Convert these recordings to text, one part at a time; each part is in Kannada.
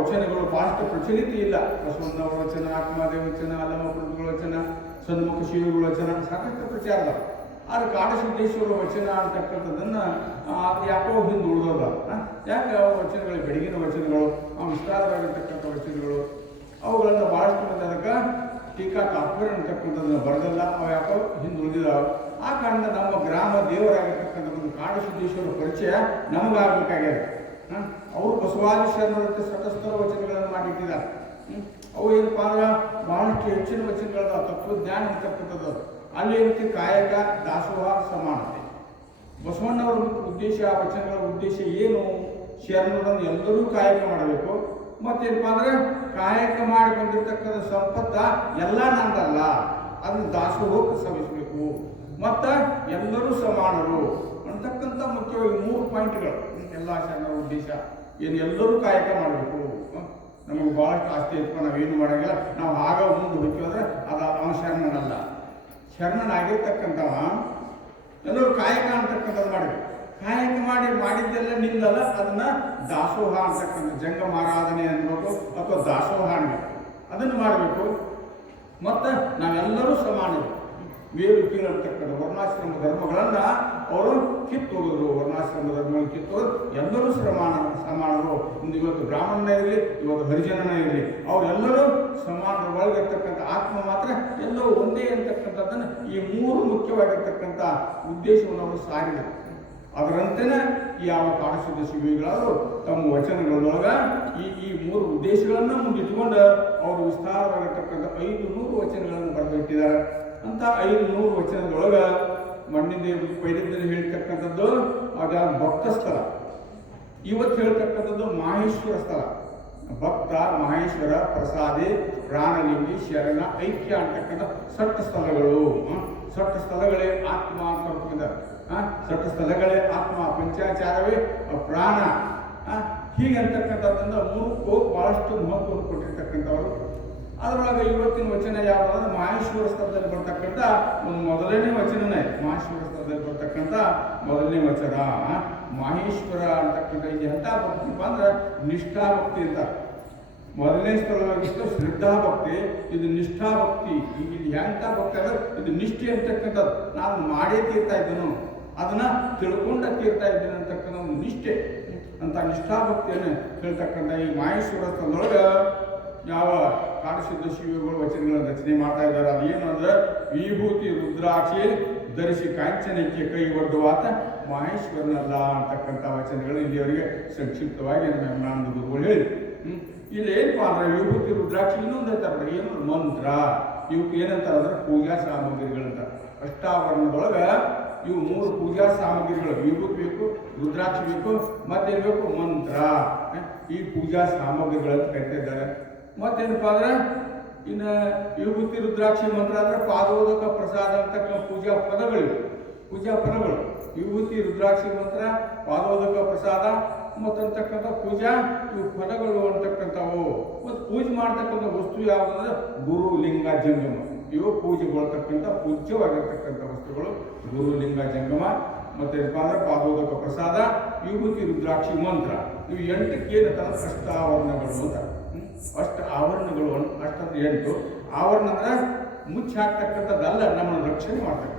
ವಚನಗಳು ಬಹಳಷ್ಟು ಪ್ರಚಲಿತ ಇಲ್ಲ. ಬಸವಣ್ಣವರ ವಚನ, ಆತ್ಮದೇವ ವಚನ, ಅಲ್ಲಮ ಪ್ರಭುಗಳ ವಚನ, ಸನ್ಮುಖ ಶಿವಗಳ ವಚನ ಸಾಕಷ್ಟು ಪ್ರಚಾರ ಅದ. ಆದ್ರೆ ಕಾಡಸಿದ್ದೇಶ್ವರ ವಚನ ಅಂತಕ್ಕಂಥದ್ದನ್ನು ಯಾಕೋ ಹಿಂದೆ ಉಳಿದೋದ. ಯಾಕೆ ಅವ್ರ ವಚನಗಳು ಬೆಳಗಿನ ವಚನಗಳು, ವಿಸ್ತಾರವಾಗಿರ್ತಕ್ಕಂಥ ವಚನಗಳು, ಅವುಗಳನ್ನು ಭಾಳಷ್ಟು ಮಂದಿ ಅದಕ್ಕೆ ಟೀಕಾ ತಾತ್ಪರ್ಯ ಅಂತಕ್ಕಂಥದ್ದನ್ನು ಬರೆದಲ್ಲ, ಅವು ಯಾಕೋ ಹಿಂದೆ ಉಳಿದಿದ್ದಾವೆ. ಆ ಕಾರಣ ನಮ್ಮ ಗ್ರಾಮ ದೇವರಾಗಿರ್ತಕ್ಕಂಥದ್ದು ಕಾಡಸಿದ್ದೇಶ್ವರ ಪರಿಚಯ ನಮಗಾಗಬೇಕಾಗ್ಯದ. ಅವರು ಬಸವಾದಿ ಶರಣರಂತೆ ಸತಸ್ತರ ವಚನಗಳನ್ನು ಮಾಡಿಟ್ಟಿದ್ದಾರೆ. ಅವು ಏನಪ್ಪ ಅಂದ್ರೆ ಬಹಳಷ್ಟು ಹೆಚ್ಚಿನ ವಚನಗಳದ ತತ್ವಜ್ಞಾನ ಅಂತಕ್ಕಂಥದ್ದು. ಅಲ್ಲಿ ಏನಕ್ಕೆ ಕಾಯಕ, ದಾಸೋಹ, ಸಮಾನತೆ. ಬಸವಣ್ಣವರ ಉದ್ದೇಶ, ವಚನಗಳ ಉದ್ದೇಶ ಏನು? ಶರಣರನ್ನು ಎಲ್ಲರೂ ಕಾಯಕ ಮಾಡಬೇಕು. ಮತ್ತೇನಪ್ಪ ಅಂದ್ರೆ ಕಾಯಕ ಮಾಡಿ ಬಂದಿರತಕ್ಕಂಥ ಸಂಪತ್ತ ಎಲ್ಲ ನಂದಲ್ಲ, ಅದನ್ನು ದಾಸೋಹಕ್ಕೆ ಸವಿಸಬೇಕು. ಮತ್ತು ಎಲ್ಲರೂ ಸಮಾನರು ಅಂತಕ್ಕಂಥ ಮುಖ್ಯವಾಗಿ 3 ಪಾಯಿಂಟ್ಗಳು ಎಲ್ಲ ಶರಣರ ಉದ್ದೇಶ. ಏನು ಎಲ್ಲರೂ ಕಾಯಕ ಮಾಡಬೇಕು. ನಮಗೆ ಭಾಳಷ್ಟು ಆಸ್ತಿ ಇತ್ತು, ನಾವೇನು ಮಾಡೋಂಗಿಲ್ಲ, ನಾವು ಆಗ ಮುಂದೆ ಹೋಗ್ತೀವಂದ್ರೆ ಅದು ಅವನ ಶರಣನಲ್ಲ. ಶರಣನಾಗಿರ್ತಕ್ಕಂಥವ ಎಲ್ಲರೂ ಕಾಯಕ ಅಂತಕ್ಕಂಥದ್ದು ಮಾಡಬೇಕು. ಕಾಯಕ ಮಾಡಿದ್ದೆಲ್ಲ ನಿಂದಲ್ಲ, ಅದನ್ನು ದಾಸೋಹ ಅಂತಕ್ಕಂಥ ಜಂಗಮಾರಾಧನೆ ಅನ್ಬೇಕು ಅಥವಾ ದಾಸೋಹ ಅನ್ಬೇಕು, ಅದನ್ನು ಮಾಡಬೇಕು. ಮತ್ತು ನಾವೆಲ್ಲರೂ ಸಮಾನರು. ಮೇಲು ಕೀಳತಕ್ಕಂಥ ವರ್ಣಾಶ್ರಮ ಧರ್ಮಗಳನ್ನು ಅವರು ಕಿತ್ತೋಗಿದ್ರು. ವರ್ಣಾಶ್ರಮ ಧರ್ಮಗಳನ್ನು ಕಿತ್ತೋದ್ರು. ಎಲ್ಲರೂ ಸಮಾನರು. ಇವತ್ತು ಬ್ರಾಹ್ಮಣನೇ ಇರಲಿ, ಇವತ್ತು ಹರಿಜನನೇ ಇರಲಿ, ಅವರೆಲ್ಲರೂ ಸಮಾನರ ಒಳಗಿರ್ತಕ್ಕಂಥ ಆತ್ಮ ಮಾತ್ರ ಎಲ್ಲವೂ ಒಂದೇ ಅಂತಕ್ಕಂಥದ್ದನ್ನು ಈ 3 ಮುಖ್ಯವಾಗಿರ್ತಕ್ಕಂಥ ಉದ್ದೇಶವನ್ನು ಅವರು ಸಾರಿದರು. ಅದರಂತೆಯೇ ಯಾವ ಕಾಡಸಿದ್ದ ಶಿವಿಗಳಾದರೂ ತಮ್ಮ ವಚನಗಳೊಳಗೆ ಈ 3 ಉದ್ದೇಶಗಳನ್ನು ಮುಂದಿಟ್ಟುಕೊಂಡು ಅವರು ವಿಸ್ತಾರವಾಗಿರ್ತಕ್ಕಂಥ 500 ವಚನಗಳನ್ನು ಬರೆದಿಟ್ಟಿದ್ದಾರೆ. ಅಂತ 500 ವಚನದೊಳಗೆ ಮಣ್ಣಿನ ಪೈಲಿದ್ದಲ್ಲಿ ಹೇಳ್ತಕ್ಕಂಥದ್ದು ಆಗ ಭಕ್ತ ಸ್ಥಳ. ಇವತ್ತು ಹೇಳ್ತಕ್ಕಂಥದ್ದು ಮಾಹೇಶ್ವರ ಸ್ಥಳ. ಭಕ್ತ, ಮಹೇಶ್ವರ, ಪ್ರಸಾದಿ, ಪ್ರಾಣಲಿಂಗಿ, ಶರಣ, ಐಕ್ಯ ಅಂತಕ್ಕಂಥ ಸಟ್ಟ ಸ್ಥಳಗಳು. ಸಟ್ಟ ಸ್ಥಳಗಳೇ ಆತ್ಮ ಅಂತ ಬರ್ತಿದ್ದಾರೆ. ಸಟ್ಟ ಸ್ಥಳಗಳೇ ಆತ್ಮ, ಪಂಚಾಚಾರವೇ ಪ್ರಾಣ. ಹೀಗೆ ಅಂತಕ್ಕಂಥದ್ದನ್ನು 3ಕ್ಕೂ ಭಾಳಷ್ಟು ಮಹತ್ವವನ್ನು ಕೊಟ್ಟಿರ್ತಕ್ಕಂಥವರು. ಅದರೊಳಗೆ ಇವತ್ತಿನ ವಚನ ಯಾವುದಂದ್ರೆ ಮಹೇಶ್ವರ ಸ್ಥಳದಲ್ಲಿ ಬರ್ತಕ್ಕಂಥ ಒಂದು ಮೊದಲನೇ ವಚನನೇ. ಮಹೇಶ್ವರ ಸ್ಥಳದಲ್ಲಿ ಬರ್ತಕ್ಕಂಥ ಮೊದಲನೇ ವಚನ ಮಹೇಶ್ವರ ಅಂತಕ್ಕಂಥ ಇದು ಎಂಥ ಭಕ್ತಿಪ್ಪ ಅಂದ್ರೆ ನಿಷ್ಠಾ ಭಕ್ತಿ ಅಂತ. ಮೊದಲನೇ ಸ್ಥಳವಾಗಿತ್ತು ಶ್ರದ್ಧಾ ಭಕ್ತಿ, ಇದು ನಿಷ್ಠಾ ಭಕ್ತಿ. ಈಗ ಇಲ್ಲಿ ಎಂಥ ಭಕ್ತಿ ಅಂದ್ರೆ ಇದು ನಿಷ್ಠೆ ಅಂತಕ್ಕಂಥದ್ದು. ನಾನು ಮಾಡೇ ತೀರ್ತಾ ಇದ್ದನು, ಅದನ್ನ ತಿಳ್ಕೊಂಡ ತೀರ್ತಾ ಇದ್ದೇನೆ ಅಂತಕ್ಕಂಥ ಒಂದು ನಿಷ್ಠೆ ಅಂತ ನಿಷ್ಠಾ ಭಕ್ತಿಯನ್ನು ಹೇಳ್ತಕ್ಕಂಥ ಈ ಮಹೇಶ್ವರ ಸ್ಥಳದೊಳಗೆ ಯಾವ ಕಾಡಸಿದ್ದ ಶಿವಗಳು ವಚನಗಳನ್ನು ರಚನೆ ಮಾಡ್ತಾ ಇದ್ದಾರೆ. ಅದೇನು ಅಂದ್ರೆ ವಿಭೂತಿ ರುದ್ರಾಕ್ಷಿ ಧರಿಸಿ ಕಾಂಚನಕ್ಕೆ ಕೈ ಒಡ್ಡುವಾತ ಮಹೇಶ್ವರನಲ್ಲ ಅಂತಕ್ಕಂಥ ವಚನಗಳು ಇಲ್ಲಿಯವರಿಗೆ ಸಂಕ್ಷಿಪ್ತವಾಗಿ ನಾನು ಗುರುಗಳು ಹೇಳಿ. ಇಲ್ಲಿ ಏನಪ್ಪ ಅಂದ್ರೆ ವಿಭೂತಿ ರುದ್ರಾಕ್ಷಿ ಇನ್ನೊಂದು ಐತಾರೆ, ಏನು ಮಂತ್ರ. ಇವಕ್ಕೆ ಏನಂತಾರೆ ಅಂದ್ರೆ ಪೂಜಾ ಸಾಮಗ್ರಿಗಳಂತ. ಅಷ್ಟಾವರಣದೊಳಗೆ ಇವು 3 ಪೂಜಾ ಸಾಮಗ್ರಿಗಳು. ವಿಭೂತಿ ಬೇಕು, ರುದ್ರಾಕ್ಷಿ ಬೇಕು, ಮತ್ತೇನು ಬೇಕು? ಮಂತ್ರ. ಈ ಪೂಜಾ ಸಾಮಗ್ರಿಗಳಂತ ಕರಿತಾ ಇದ್ದಾರೆ. ಮತ್ತೇನಪ್ಪ ಅಂದ್ರೆ ಇನ್ನು ವಿಭೂತಿ ರುದ್ರಾಕ್ಷಿ ಮಂತ್ರ ಅಂದ್ರೆ ಪಾದೋದಕ ಪ್ರಸಾದ ಅಂತಕ್ಕಂಥ ಪೂಜಾ ಪದಗಳು. ವಿಭೂತಿ ರುದ್ರಾಕ್ಷಿ ಮಂತ್ರ, ಪಾದೋದಕ ಪ್ರಸಾದ ಮತ್ತಂತಕ್ಕಂಥ ಪೂಜಾ ಇವು ಪದಗಳು ಅಂತಕ್ಕಂಥವು. ಮತ್ತು ಪೂಜೆ ಮಾಡ್ತಕ್ಕಂಥ ವಸ್ತು ಯಾವುದಂದ್ರೆ ಗುರು, ಲಿಂಗ, ಜಂಗಮ. ಇವು ಪೂಜೆಗೊಳ್ತಕ್ಕಂಥ ಪೂಜ್ಯವಾಗಿರ್ತಕ್ಕಂಥ ವಸ್ತುಗಳು ಗುರು, ಲಿಂಗ, ಜಂಗಮ. ಮತ್ತೆ ಪಾದೋದಕ ಪ್ರಸಾದ, ವಿಭೂತಿ ರುದ್ರಾಕ್ಷಿ ಮಂತ್ರ. ಇವು 8ಕ್ಕೆ ಏನಂತಾರೆ? ಅಷ್ಟಾವರಣಗಳು ಅಂತ. ಆವರಣಗಳು 8 ಆವರಣ ಅಂದ್ರೆ ಮುಚ್ಚಿ ಹಾಕ್ತಕ್ಕಂಥದ್ದಲ್ಲ, ನಮ್ಮನ್ನು ರಕ್ಷಣೆ ಮಾಡ್ತಕ್ಕಂಥ.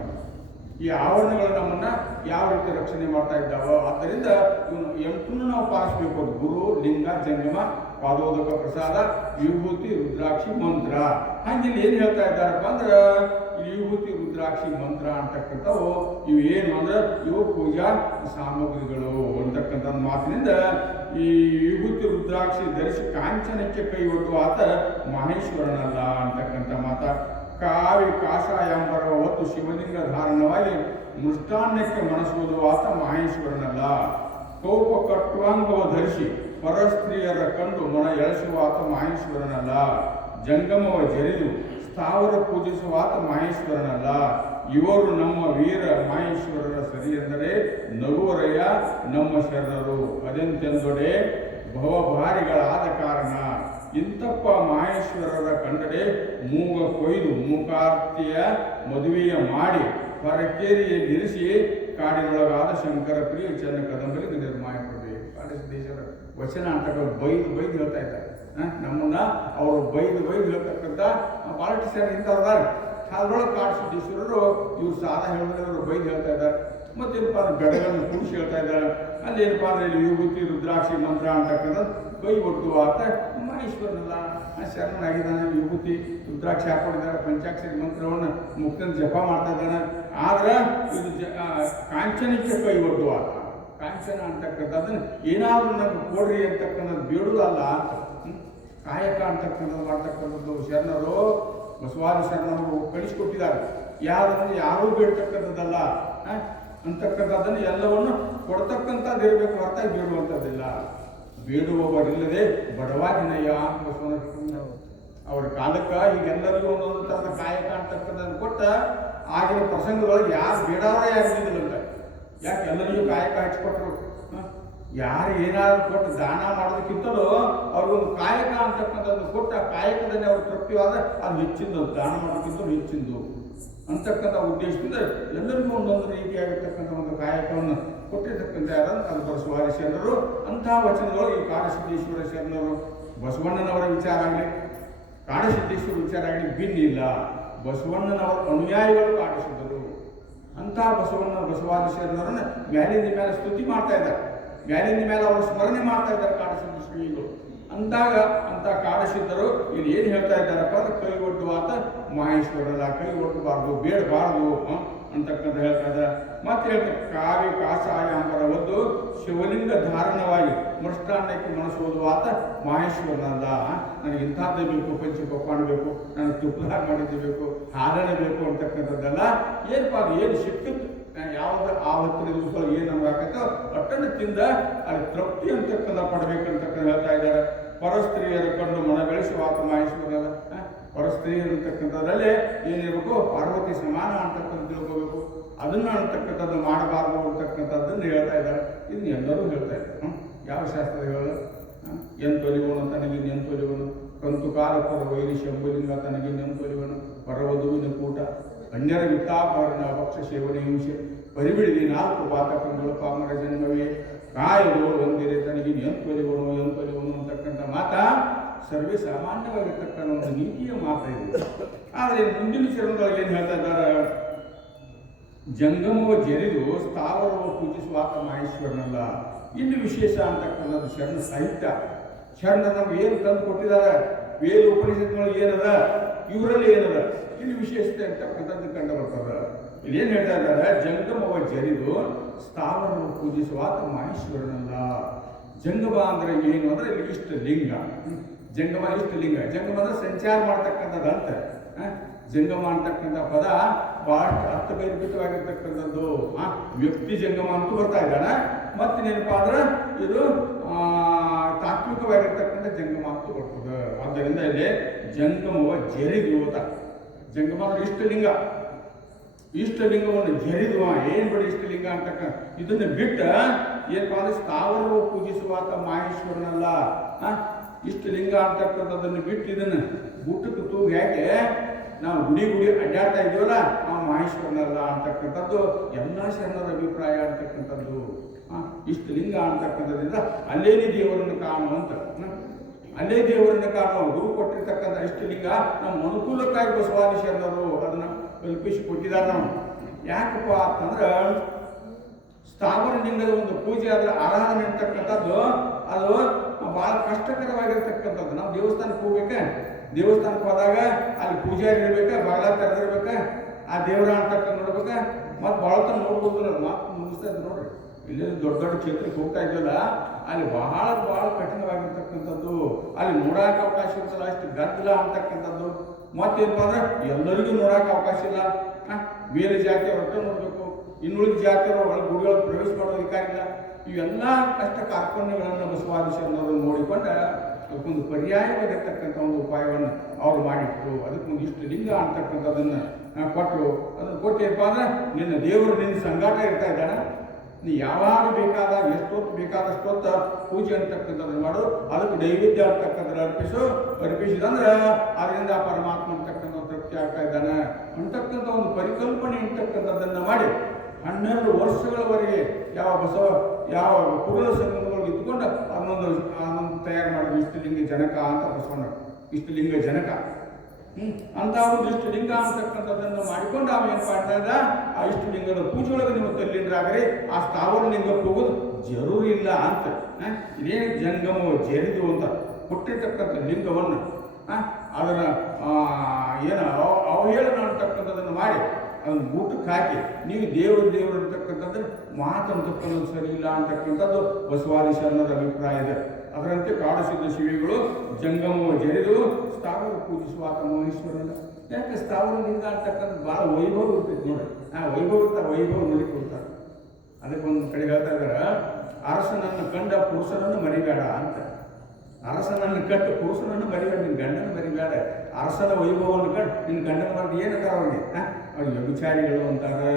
ಈ ಆವರಣಗಳು ನಮ್ಮನ್ನ ಯಾವ ರೀತಿ ರಕ್ಷಣೆ ಮಾಡ್ತಾ ಇದ್ದಾವೋ ಆದ್ದರಿಂದ ಇವನು 8 ನಾವು ಪಾಲಿಸಬೇಕು. ಅದು ಗುರು, ಲಿಂಗ, ಜಂಗಮ, ಪಾದೋದಕ ಪ್ರಸಾದ, ವಿಭೂತಿ ರುದ್ರಾಕ್ಷಿ ಮಂತ್ರ. ಹಂಗೆ ಇಲ್ಲಿ ಏನು ಹೇಳ್ತಾ ಇದ್ದಾರಪ್ಪ ಅಂದ್ರೆ ಈ ವಿಭೂತಿ ರುದ್ರಾಕ್ಷಿ ಮಂತ್ರ ಅಂತಕ್ಕಂಥವು ಇವು ಏನು ಅಂದ್ರೆ ಇವು ಪೂಜಾ ಸಾಮಗ್ರಿಗಳು ಅಂತಕ್ಕಂಥ ಮಾತಿನಿಂದ ಈ ವಿಭೂತಿ ರುದ್ರಾಕ್ಷಿ ಧರಿಸಿ ಕಾಂಚನಕ್ಕೆ ಕೈ ಒಡ್ಡುವ ಆತ ಮಹೇಶ್ವರನಲ್ಲ ಅಂತಕ್ಕಂಥ ಮಾತ. ಕಾವಿ ಕಾಷಾಯ ಎಂಬರ ಹೊತ್ತು ಶಿವಲಿಂಗ ಧಾರಣವಾಗಿ ಮೃಷ್ಟಾನ್ನಕ್ಕೆ ಮನಸುವುದು ಆತ ಮಹೇಶ್ವರನಲ್ಲ. ಕೋಪ ಕಟ್ಟುವಂಗವ ಧರಿಸಿ ಪರಸ್ತ್ರೀಯರ ಕಂಡು ಮನ ಎಳೆಸುವ ಆತ ಮಹೇಶ್ವರನಲ್ಲ. ಜಂಗಮವ ಜರಿದು ಸ್ಥಾವರ ಪೂಜಿಸುವ ಆತ ಮಹೇಶ್ವರನಲ್ಲ. ಇವರು ನಮ್ಮ ವೀರ ಮಹೇಶ್ವರರ ಸರಿ ಎಂದರೆ ನಗುವರಯ್ಯ ನಮ್ಮ ಶರಣರು ಅದೆಂತೆಂದೊಡೆ ಭವಭಾರಿಗಳಾದ ಕಾರಣ. ಇಂತಪ್ಪ ಮಹೇಶ್ವರರ ಕಂಡಡೆ ಮೂಗ ಕೊಯ್ದು ಮೂಕಾರ್ತಿಯ ಮದುವೆಯ ಮಾಡಿ ಹೊರಕೇರಿಯಲ್ಲಿರಿಸಿ ಕಾಡಿನೊಳಗಾದ ಶಂಕರ ಪ್ರಿಯ ಚನ್ನ ಕದಂಬರಿಗೆ ನಿರ್ಮಾಣ ಕೊಡಬೇಕು. ಕಾಡಸಿದ್ದೇಶ್ವರ ವಚನ ಅಂತಕ್ಕಂಥ ಬೈದು ಹೇಳ್ತಾ ಇದ್ದಾರೆ. ನಮ್ಮನ್ನ ಅವರು ಬೈದು ಹೇಳ್ತಕ್ಕಂಥ ಭಾಳಷ್ಟು ಜನ ಇಂಥವ್ರು ಅದ್ರೊಳಗೆ ಕಾಡಸಿದ್ದೇಶ್ವರರು ಇವ್ರು ಸಾಲ ಹೇಳಿದ್ರೆ ಅವರು ಬೈದು ಹೇಳ್ತಾ ಇದ್ದಾರೆ. ಮತ್ತೇನಪ್ಪ ಅಂದ್ರೆ ಬೆಡಗಳನ್ನು ಕೂಡಿಸಿ ಹೇಳ್ತಾ ಇದ್ದಾರೆ. ಅಲ್ಲಿ ಏನಪ್ಪ ಅಂದ್ರೆ ಇಲ್ಲಿ ವಿಭೂತಿ ರುದ್ರಾಕ್ಷಿ ಮಂತ್ರ ಅಂತಕ್ಕಂಥದ್ದು ಕೈ ಒಟ್ಟು ಆತ ಮಹೇಶ್ವರನಲ್ಲ ಶರಣನಾಗಿದ್ದಾನೆ. ವಿಭೂತಿ ರುದ್ರಾಕ್ಷಿ ಹಾಕೊಂಡಿದ್ದಾರೆ, ಪಂಚಾಕ್ಷರಿ ಮಂತ್ರವನ್ನು ಮುಕ್ತನ ಜಪ ಮಾಡ್ತಾ ಇದ್ದಾನೆ. ಆದ್ರೆ ಇದು ಕಾಂಚನಕ್ಕೆ ಕೈ ಒಟ್ಟು ಆತ. ಕಾಂಚನ ಅಂತಕ್ಕಂಥದ್ದನ್ನು ಏನಾದರೂ ನಮ್ಗೆ ಕೊಡ್ರಿ ಅಂತಕ್ಕಂಥದ್ದು ಬೇಡುವುದಲ್ಲ, ಕಾಯಕ ಅಂತಕ್ಕಂಥದ್ದು ಮಾಡ್ತಕ್ಕಂಥದ್ದು ಶರಣರು ಬಸವಾದಿ ಶರಣರು ಕಳಿಸಿಕೊಟ್ಟಿದ್ದಾರೆ. ಯಾರಂದ್ರೆ ಯಾರೂ ಬೇಡ್ತಕ್ಕಂಥದ್ದಲ್ಲ ಅಂತಕ್ಕಂಥದ್ದನ್ನು ಎಲ್ಲವನ್ನು ಕೊಡ್ತಕ್ಕಂಥದ್ದು ಇರಬೇಕು, ಹೊರತಾಗಿ ಬೇಡುವಂಥದ್ದಿಲ್ಲ. ಬೇಡುವವರಿಲ್ಲದೆ ಬಡವಾಗಿನಯ್ಯ ಅಂತ ಬಸವಣ್ಣ ಅವ್ರ ಕಾಲಕ್ಕೆ ಈಗೆಲ್ಲರಿಗೂ ಒಂದೊಂದು ಥರದ ಕಾಯಕ ಅಂತಕ್ಕಂಥದ್ದು ಕೊಟ್ಟ ಆಗಿನ ಪ್ರಸಂಗದೊಳಗೆ ಯಾರು ಬೇಡವರೇ ಯಾರಿದ್ದಿಲ್ಲಂತ. ಯಾಕೆ ಎಲ್ಲರಿಗೂ ಕಾಯಕ ಹಚ್ಕೊಟ್ರು? ಯಾರು ಏನಾದ್ರು ಕೊಟ್ಟು ದಾನ ಮಾಡೋದಕ್ಕಿಂತಲೂ ಅವ್ರಿಗೊಂದು ಕಾಯಕ ಅಂತಕ್ಕಂಥದ್ದು ಕೊಟ್ಟು ಆ ಕಾಯಕದಲ್ಲಿ ಅವ್ರು ತೃಪ್ತಿವಾದ ಅದು ಹೆಚ್ಚಿಂದು, ದಾನ ಮಾಡೋದಕ್ಕಿಂತಲೂ ಹೆಚ್ಚಿಂದು ಅಂತಕ್ಕಂಥ ಉದ್ದೇಶದಿಂದ ಎಲ್ಲರಿಗೂ ಒಂದೊಂದು ರೀತಿಯಾಗಿರ್ತಕ್ಕಂಥ ಒಂದು ಕಾಯಕವನ್ನು ಕೊಟ್ಟಿರ್ತಕ್ಕಂಥ ಯಾರಂತ ಅದು ಬಸವಾದಿ ಶರಣರು. ಅಂತಹ ವಚನಗಳು ಈ ಕಾಡಸಿದ್ದೇಶ್ವರ ಶರಣರು ಬಸವಣ್ಣನವರ ವಿಚಾರ ಆಗಲಿ, ಕಾಡಸಿದ್ದೇಶ್ವರ ವಿಚಾರ ಆಗಲಿ ಭಿನ್ನಿಲ್ಲ. ಬಸವಣ್ಣನವರ ಅನುಯಾಯಿಗಳು ಕಾಡಿಸಿದರು. ಅಂತಹ ಬಸವಾದಿ ಶರಣರನ್ನು ಮ್ಯಾಲಿಂದ ಮೇಲೆ ಸ್ತುತಿ ಮಾಡ್ತಾ ಇದ್ದಾರೆ, ಮ್ಯಾಲಿಂದ ಮೇಲೆ ಅವರು ಸ್ಮರಣೆ ಮಾಡ್ತಾ ಇದ್ದಾರೆ ಕಾಡಸಿದ್ದ ಶ್ರೀಗಳು. ಅಂದಾಗ ಅಂತ ಕಾಡಸಿದ್ದರು ಇಲ್ಲಿ ಏನು ಹೇಳ್ತಾ ಇದ್ದಾರಪ್ಪ ಅಂದ್ರೆ ಕೈ ಒಡ್ಡುವಾತ ಮಹೇಶ್ವರಲ್ಲ, ಕೈ ಒಡ್ಡಬಾರ್ದು, ಬೇಡಬಾರ್ದು ಅಂತಕ್ಕಂಥ ಹೇಳ್ತಾ ಇದ್ದಾರೆ. ಮತ್ತೆ ಹೇಳ್ತಾರೆ ಕಾವ್ಯ ಕಾಷಾಯ ಅಂಬರ ಒದ್ದು ಶಿವಲಿಂಗ ಧಾರಣವಾಗಿ ಮೃಷ್ಟಾನ್ನಕ್ಕೆ ಮನಸ್ಸೋದು ಆತ ಮಹೇಶ್ವರನಲ್ಲ. ನನಗೆ ಇಂಥದ್ದೇ ಬೇಕು, ಪಂಚಪಕ್ವಾನ ಬೇಕು, ನನಗೆ ತುಪ್ಪದಾಗ ಮಾಡಿದ್ದು ಬೇಕು, ಹಾಲನೆ ಬೇಕು ಅಂತಕ್ಕಂಥದ್ದೆಲ್ಲ ಏನಪ್ಪ ಅದು ಏನು ಸಿಕ್ಕಿತ್ತು ಯಾವ್ದು ಆ ಹೊತ್ತಿನ ದಿವಸಗಳು ಏನು ನಮ್ಗೆ ಆಗತ್ತೋ ಅಟ್ಟನ್ನು ತಿಂದ ಅಲ್ಲಿ ತೃಪ್ತಿ ಅಂತಕ್ಕಂಥ ಪಡಬೇಕಂತಕ್ಕಂಥ ಹೇಳ್ತಾ ಇದ್ದಾರೆ. ಪರಸ್ತ್ರೀಯರ ಕಂಡು ಮನ ಬೆಳೆಸುವ ಆತ ಮಹೇಶ್ವರನಲ್ಲ. ಪರಸ್ತ್ರೀಯರು ಅಂತಕ್ಕಂಥದ್ರಲ್ಲಿ ಏನಿರಬೇಕು, ಪಾರ್ವತಿ ಸಮಾನ ಅಂತಕ್ಕಂಥ ತಿಳ್ಕೋಬೇಕು, ಅದನ್ನ ಅಂತಕ್ಕಂಥದ್ದು ಮಾಡಬಾರ್ದು ಅಂತಕ್ಕಂಥದ್ದನ್ನು ಹೇಳ್ತಾ ಇದ್ದಾರೆ. ಇದನ್ನ ಎಲ್ಲರೂ ಹೇಳ್ತಾ ಇದ್ದಾರೆ. ಯಾವ ಶಾಸ್ತ್ರ ಹೇಳೋದು? ಎಂತೊಲಿವನು ತನಗಿನ್ನೆಂತೊಲಿವನು, ಕಂತು ಕಾಲಪರ ವೈರಿ ಶಂಭುಲಿಂಗ ತನಗಿನ್ನೆಂತೊಲಿವನು, ಪರವಧುವಿನ ಕೂಟ ಅನ್ಯರ ವಿತ್ತಾಪರಣ ಭಕ್ಷ ಸೇವನೆ ಹಿಂಸೆ ಪರಿಬಿಡಿದಿ ನಾಲ್ಕು ಪಾತಕಗಳು ಪಾಮರ ಜನ್ಮವೇ ಕಾಯಲು ಒಂದಿರೆ ತನಗಿನ್ನೆಂತೊಲಿವನು ಅಂತಕ್ಕಂಥ ಮಾತ ಸರ್ವೇ ಸಾಮಾನ್ಯವಾಗಿರ್ತಕ್ಕಂಥ ಒಂದು ನೀತಿಯ ಮಾತಾಯಿದೆ. ಆದರೆ ಮುಂದಿನ ಶರಣದೊಳಗೆ ಏನು ಹೇಳ್ತಾ ಇದ್ದಾರೆ? ಜಂಗಮವ ಜರಿದು ಸ್ಥಾವರವ ಪೂಜಿಸುವಾತ ಮಹೇಶ್ವರನಲ್ಲ. ಇಲ್ಲಿ ವಿಶೇಷ ಅಂತಕ್ಕಂಥದ್ದು ಶರಣ ಸಾಹಿತ್ಯ. ಶರಣ ನಮ್ಗೆ ಏನು ತಂದು ಕೊಟ್ಟಿದ್ದಾರೆ, ವೇದ ಉಪನಿಷತ್ನೊಳಗೆ ಏನದ, ಇವರಲ್ಲಿ ಏನದ, ಇಲ್ಲಿ ವಿಶೇಷತೆ ಅಂತಕ್ಕಂಥದ್ದು ಕಂಡು ಬರ್ತದ. ಇಲ್ಲಿ ಏನು ಹೇಳ್ತಾ ಇದ್ದಾರೆ? ಜಂಗಮವ ಜರಿದು ಸ್ಥಾವರವ ಪೂಜಿಸುವಾತ ಮಹೇಶ್ವರನಲ್ಲ. ಜಂಗಮ ಅಂದ್ರೆ ಏನು ಅಂದ್ರೆ ಇಲ್ಲಿ ಇಷ್ಟ ಲಿಂಗ. ಜಂಗಮ ಇಷ್ಟ ಲಿಂಗ. ಜಂಗಮ ಅಂದ್ರೆ ಸಂಚಾರ ಮಾಡ್ತಕ್ಕಂಥದ್ದು ಅಂತ. ಜಂಗಮ ಅಂತಕ್ಕಂಥ ಪದ ಬಹಳಷ್ಟು ಅರ್ಥಗರ್ಭಿತವಾಗಿರ್ತಕ್ಕಂಥದ್ದು. ವ್ಯಕ್ತಿ ಜಂಗಮ ಅಂತೂ ಬರ್ತಾ ಇದ್ದಾನೆ. ಮತ್ತೆ ಏನಪ್ಪಾ ಅಂದ್ರೆ ಇದು ತಾತ್ವಿಕವಾಗಿರ್ತಕ್ಕಂಥ ಜಂಗಮ ಅಂತೂ ಬರ್ತದೆ. ಆದ್ದರಿಂದ ಇಲ್ಲಿ ಜಂಗಮವ ಜರಿದು ಅಂತ. ಜಂಗಮ ಅಂದ್ರೆ ಇಷ್ಟಲಿಂಗ. ಇಷ್ಟಲಿಂಗವನ್ನು ಜರಿದುವ ಏನ್ ಬಿಡಿ ಇಷ್ಟಲಿಂಗ ಅಂತಕ್ಕ ಇದನ್ನ ಬಿಟ್ಟ ಏನಪ್ಪಾ ಅಂದ್ರೆ ಸ್ಥಾವರವು ಪೂಜಿಸುವಾತ ಮಹೇಶ್ವರನಲ್ಲ. ಇಷ್ಟಲಿಂಗ ಅಂತಕ್ಕಂಥದ್ದನ್ನು ಬಿಟ್ಟು ಇದನ್ನ ಬುಟ್ಟಕ್ಕೆ ತೂಗಿ ಯಾಕೆ ನಾವು ಗುಡಿ ಅಡ್ಡಾಡ್ತಾ ಇದೀವಲ್ಲ ಆ ಮಹೇಶ್ವರನಲ್ಲ ಅಂತಕ್ಕಂಥದ್ದು ಎಲ್ಲ ಶರಣರ ಅಭಿಪ್ರಾಯ ಅಂತಕ್ಕಂಥದ್ದು. ಇಷ್ಟು ಲಿಂಗ ಅಂತಕ್ಕಂಥದ್ರಿಂದ ಅಲ್ಲೇನಿ ದೇವರನ್ನು ಕಾಣುವಂತ, ಅಲ್ಲೇ ದೇವರನ್ನು ಕಾಣುವ ಗುರು ಕೊಟ್ಟಿರ್ತಕ್ಕಂಥ ಇಷ್ಟು ಲಿಂಗ ನಮ್ಮ ಅನುಕೂಲಕ್ಕಾಗಿ ಬಸವಾದಿ ಶರಣರು ಅದನ್ನ ಕಲ್ಪಿಸಿ ಕೊಟ್ಟಿದ್ದಾರೆ. ನಾವು ಯಾಕಪ್ಪ ಅಂತಂದ್ರೆ ಸ್ಥಾವರ ಲಿಂಗದ ಒಂದು ಪೂಜೆ ಆದ್ರೆ ಆರಾಧನೆ ಅಂತಕ್ಕಂಥದ್ದು ಅದು ಬಹಳ ಕಷ್ಟಕರವಾಗಿರ್ತಕ್ಕಂಥದ್ದು. ನಾವು ದೇವಸ್ಥಾನಕ್ಕೆ ಹೋಗ್ಬೇಕ, ದೇವಸ್ಥಾನಕ್ಕೆ ಹೋದಾಗ ಅಲ್ಲಿ ಪೂಜಾರಿ ಇರ್ಬೇಕ, ಬಾಗಿಲ ತೆರೆದಿರ್ಬೇಕ, ಆ ದೇವರ ಅಂತಕ್ಕಂಥ ನೋಡ್ಬೇಕ, ಮತ್ತೆ ಭಾಳ ತ ನೋಡ್ಬೋದು. ಮಾತು ಮುಗಿಸ್ತಾ ಇದ್ದು ನೋಡ್ರಿ, ಇಲ್ಲಿ ದೊಡ್ಡ ದೊಡ್ಡ ಕ್ಷೇತ್ರಕ್ಕೆ ಹೋಗ್ತಾ ಇದ್ವಲ್ಲ ಅಲ್ಲಿ ಬಹಳ ಕಠಿಣವಾಗಿರ್ತಕ್ಕಂಥದ್ದು. ಅಲ್ಲಿ ನೋಡಾಕ ಅವಕಾಶ ಇರ್ತಲ್ಲ, ಅಷ್ಟು ಗದ್ದಲ ಅಂತಕ್ಕಂಥದ್ದು. ಮತ್ತೇನಪ್ಪ ಅಂದ್ರೆ ಎಲ್ಲರಿಗೂ ನೋಡಾಕ ಅವಕಾಶ ಇಲ್ಲ. ಬೇರೆ ಜಾತಿಯವ್ರ ಒಟ್ಟು ನೋಡ್ಬೇಕು, ಇನ್ನುಳಿದ ಜಾತಿಯವರು ಒಳಗೆ ಗುಡಿಯೊಳಗೆ ಪ್ರವೇಶ ಮಾಡೋ ಅಧಿಕಾರ ಇಲ್ಲ. ಇವೆಲ್ಲ ಕಷ್ಟ ಕಾರ್ಪಣ್ಯಗಳನ್ನು ಬಸವಾದಿ ಶರಣರು ನೋಡಿಕೊಂಡ ಅದಕ್ಕೊಂದು ಪರ್ಯಾಯವಾಗಿರ್ತಕ್ಕಂಥ ಒಂದು ಉಪಾಯವನ್ನು ಅವರು ಮಾಡಿಟ್ರು. ಅದಕ್ಕೊಂದು ಇಷ್ಟು ಲಿಂಗ ಅಂತಕ್ಕಂಥದ್ದನ್ನು ಕೊಟ್ಟರು. ಅದನ್ನು ಕೊಟ್ಟೇಪ್ಪ ಅಂದ್ರೆ ನಿನ್ನ ದೇವರು ನಿನ್ನ ಸಂಗಾಟ ಇರ್ತಾ ಇದ್ದಾನೆ. ನೀ ಯಾವಾಗ ಬೇಕಾದಾಗ ಎಷ್ಟೊತ್ತು ಬೇಕಾದಷ್ಟೊತ್ತು ಪೂಜೆ ಅಂತಕ್ಕಂಥದ್ದನ್ನು ಮಾಡು, ಅದಕ್ಕೆ ನೈವೇದ್ಯ ಅಂತಕ್ಕಂಥದ್ದು ಅರ್ಪಿಸಿದಂದ್ರೆ ಅದರಿಂದ ಪರಮಾತ್ಮ ಅಂತಕ್ಕಂಥ ತೃಪ್ತಿ ಆಗ್ತಾ ಇದ್ದಾನೆ ಅಂತಕ್ಕಂಥ ಒಂದು ಪರಿಕಲ್ಪನೆ ಅಂತಕ್ಕಂಥದ್ದನ್ನು ಮಾಡಿ 12 ವರ್ಷಗಳವರೆಗೆ ಯಾವ ಕುರುಳ ಸಂಗಮಗಳು ಇದ್ದುಕೊಂಡು ಅದನ್ನೊಂದು ತಯಾರು ಮಾಡಿದ್ರು ಇಷ್ಟಲಿಂಗ ಜನಕ ಅಂತ ಬಸವಣ್ಣ. ಇಷ್ಟಲಿಂಗ ಜನಕ ಅಂತ ಒಂದು ಇಷ್ಟಲಿಂಗ ಅಂತಕ್ಕಂಥದ್ದನ್ನು ಮಾಡಿಕೊಂಡು ಅವೇನು ಮಾಡ್ತಾಯಿದ್ದ, ಆ ಇಷ್ಟಲಿಂಗದ ಪೂಜೆ ಒಳಗೆ ನೀವು ತಲ್ಲಿಂದ್ರಾಗ್ರಿ ಆ ಸ್ಥಾವರ ಲಿಂಗಕ್ಕೆ ಹೋಗೋದು ಜರೂರಿಲ್ಲ ಅಂತ. ಇದೇನು ಜಂಗಮವು ಜರಿದು ಅಂತ ಕೊಟ್ಟಿರ್ತಕ್ಕಂಥ ಲಿಂಗವನ್ನು ಅದನ್ನು ಏನು ಅವಹೇಳನ ಅಂತಕ್ಕಂಥದ್ದನ್ನು ಮಾಡಿ ಅದನ್ನು ಊಟಕ್ಕೆ ಹಾಕಿ ನೀವು ದೇವರು ಅಂತಕ್ಕಂಥದ್ದು ಮಾತಂತಕ್ಕಂಥದ್ದು ಸರಿ ಇಲ್ಲ ಅಂತಕ್ಕಂಥದ್ದು ಬಸವಾದಿ ಶರಣರ ಅಭಿಪ್ರಾಯ ಇದೆ. ಅದರಂತೆ ಕಾಡುಸಿದ್ಧ ಶಿವಿಗಳು ಜಂಗಮವ ಜರಿದು ಸ್ಥಾವರ ಪೂಜಿಸುವ ಆತ ಮಹೇಶ್ವರನ. ಯಾಕೆ ಸ್ಥಾವರ ಲಿಂಗ ಅಂತಕ್ಕಂಥದ್ದು ಭಾಳ ವೈಭವ ಇರ್ತೈತೆ ನೋಡಿ. ವೈಭವ ನೋಡಿ ಕೊಡ್ತಾರೆ. ಅದಕ್ಕೆ ಒಂದು ಕಡೆ ಹೇಳ್ತಾ ಇದ್ದಾರೆ, ಅರಸನನ್ನು ಕಂಡ ಪುರುಷನನ್ನು ಮರಿಬೇಡ ಅಂತ. ಅರಸನನ್ನು ಕಟ್ಟು ಪುರುಷನನ್ನು ಮರಿಬೇಡ, ನಿನ್ನ ಗಂಡನ ಮರಿಬೇಡ. ಅರಸನ ವೈಭವವನ್ನು ಕಂಡು ನಿನ್ನ ಗಂಡನ ಮರದ ಏನಂತಾರ ಅವ್ರಿಗೆ ವ್ಯಭಿಚಾರಿಗಳು ಅಂತಾರೆ.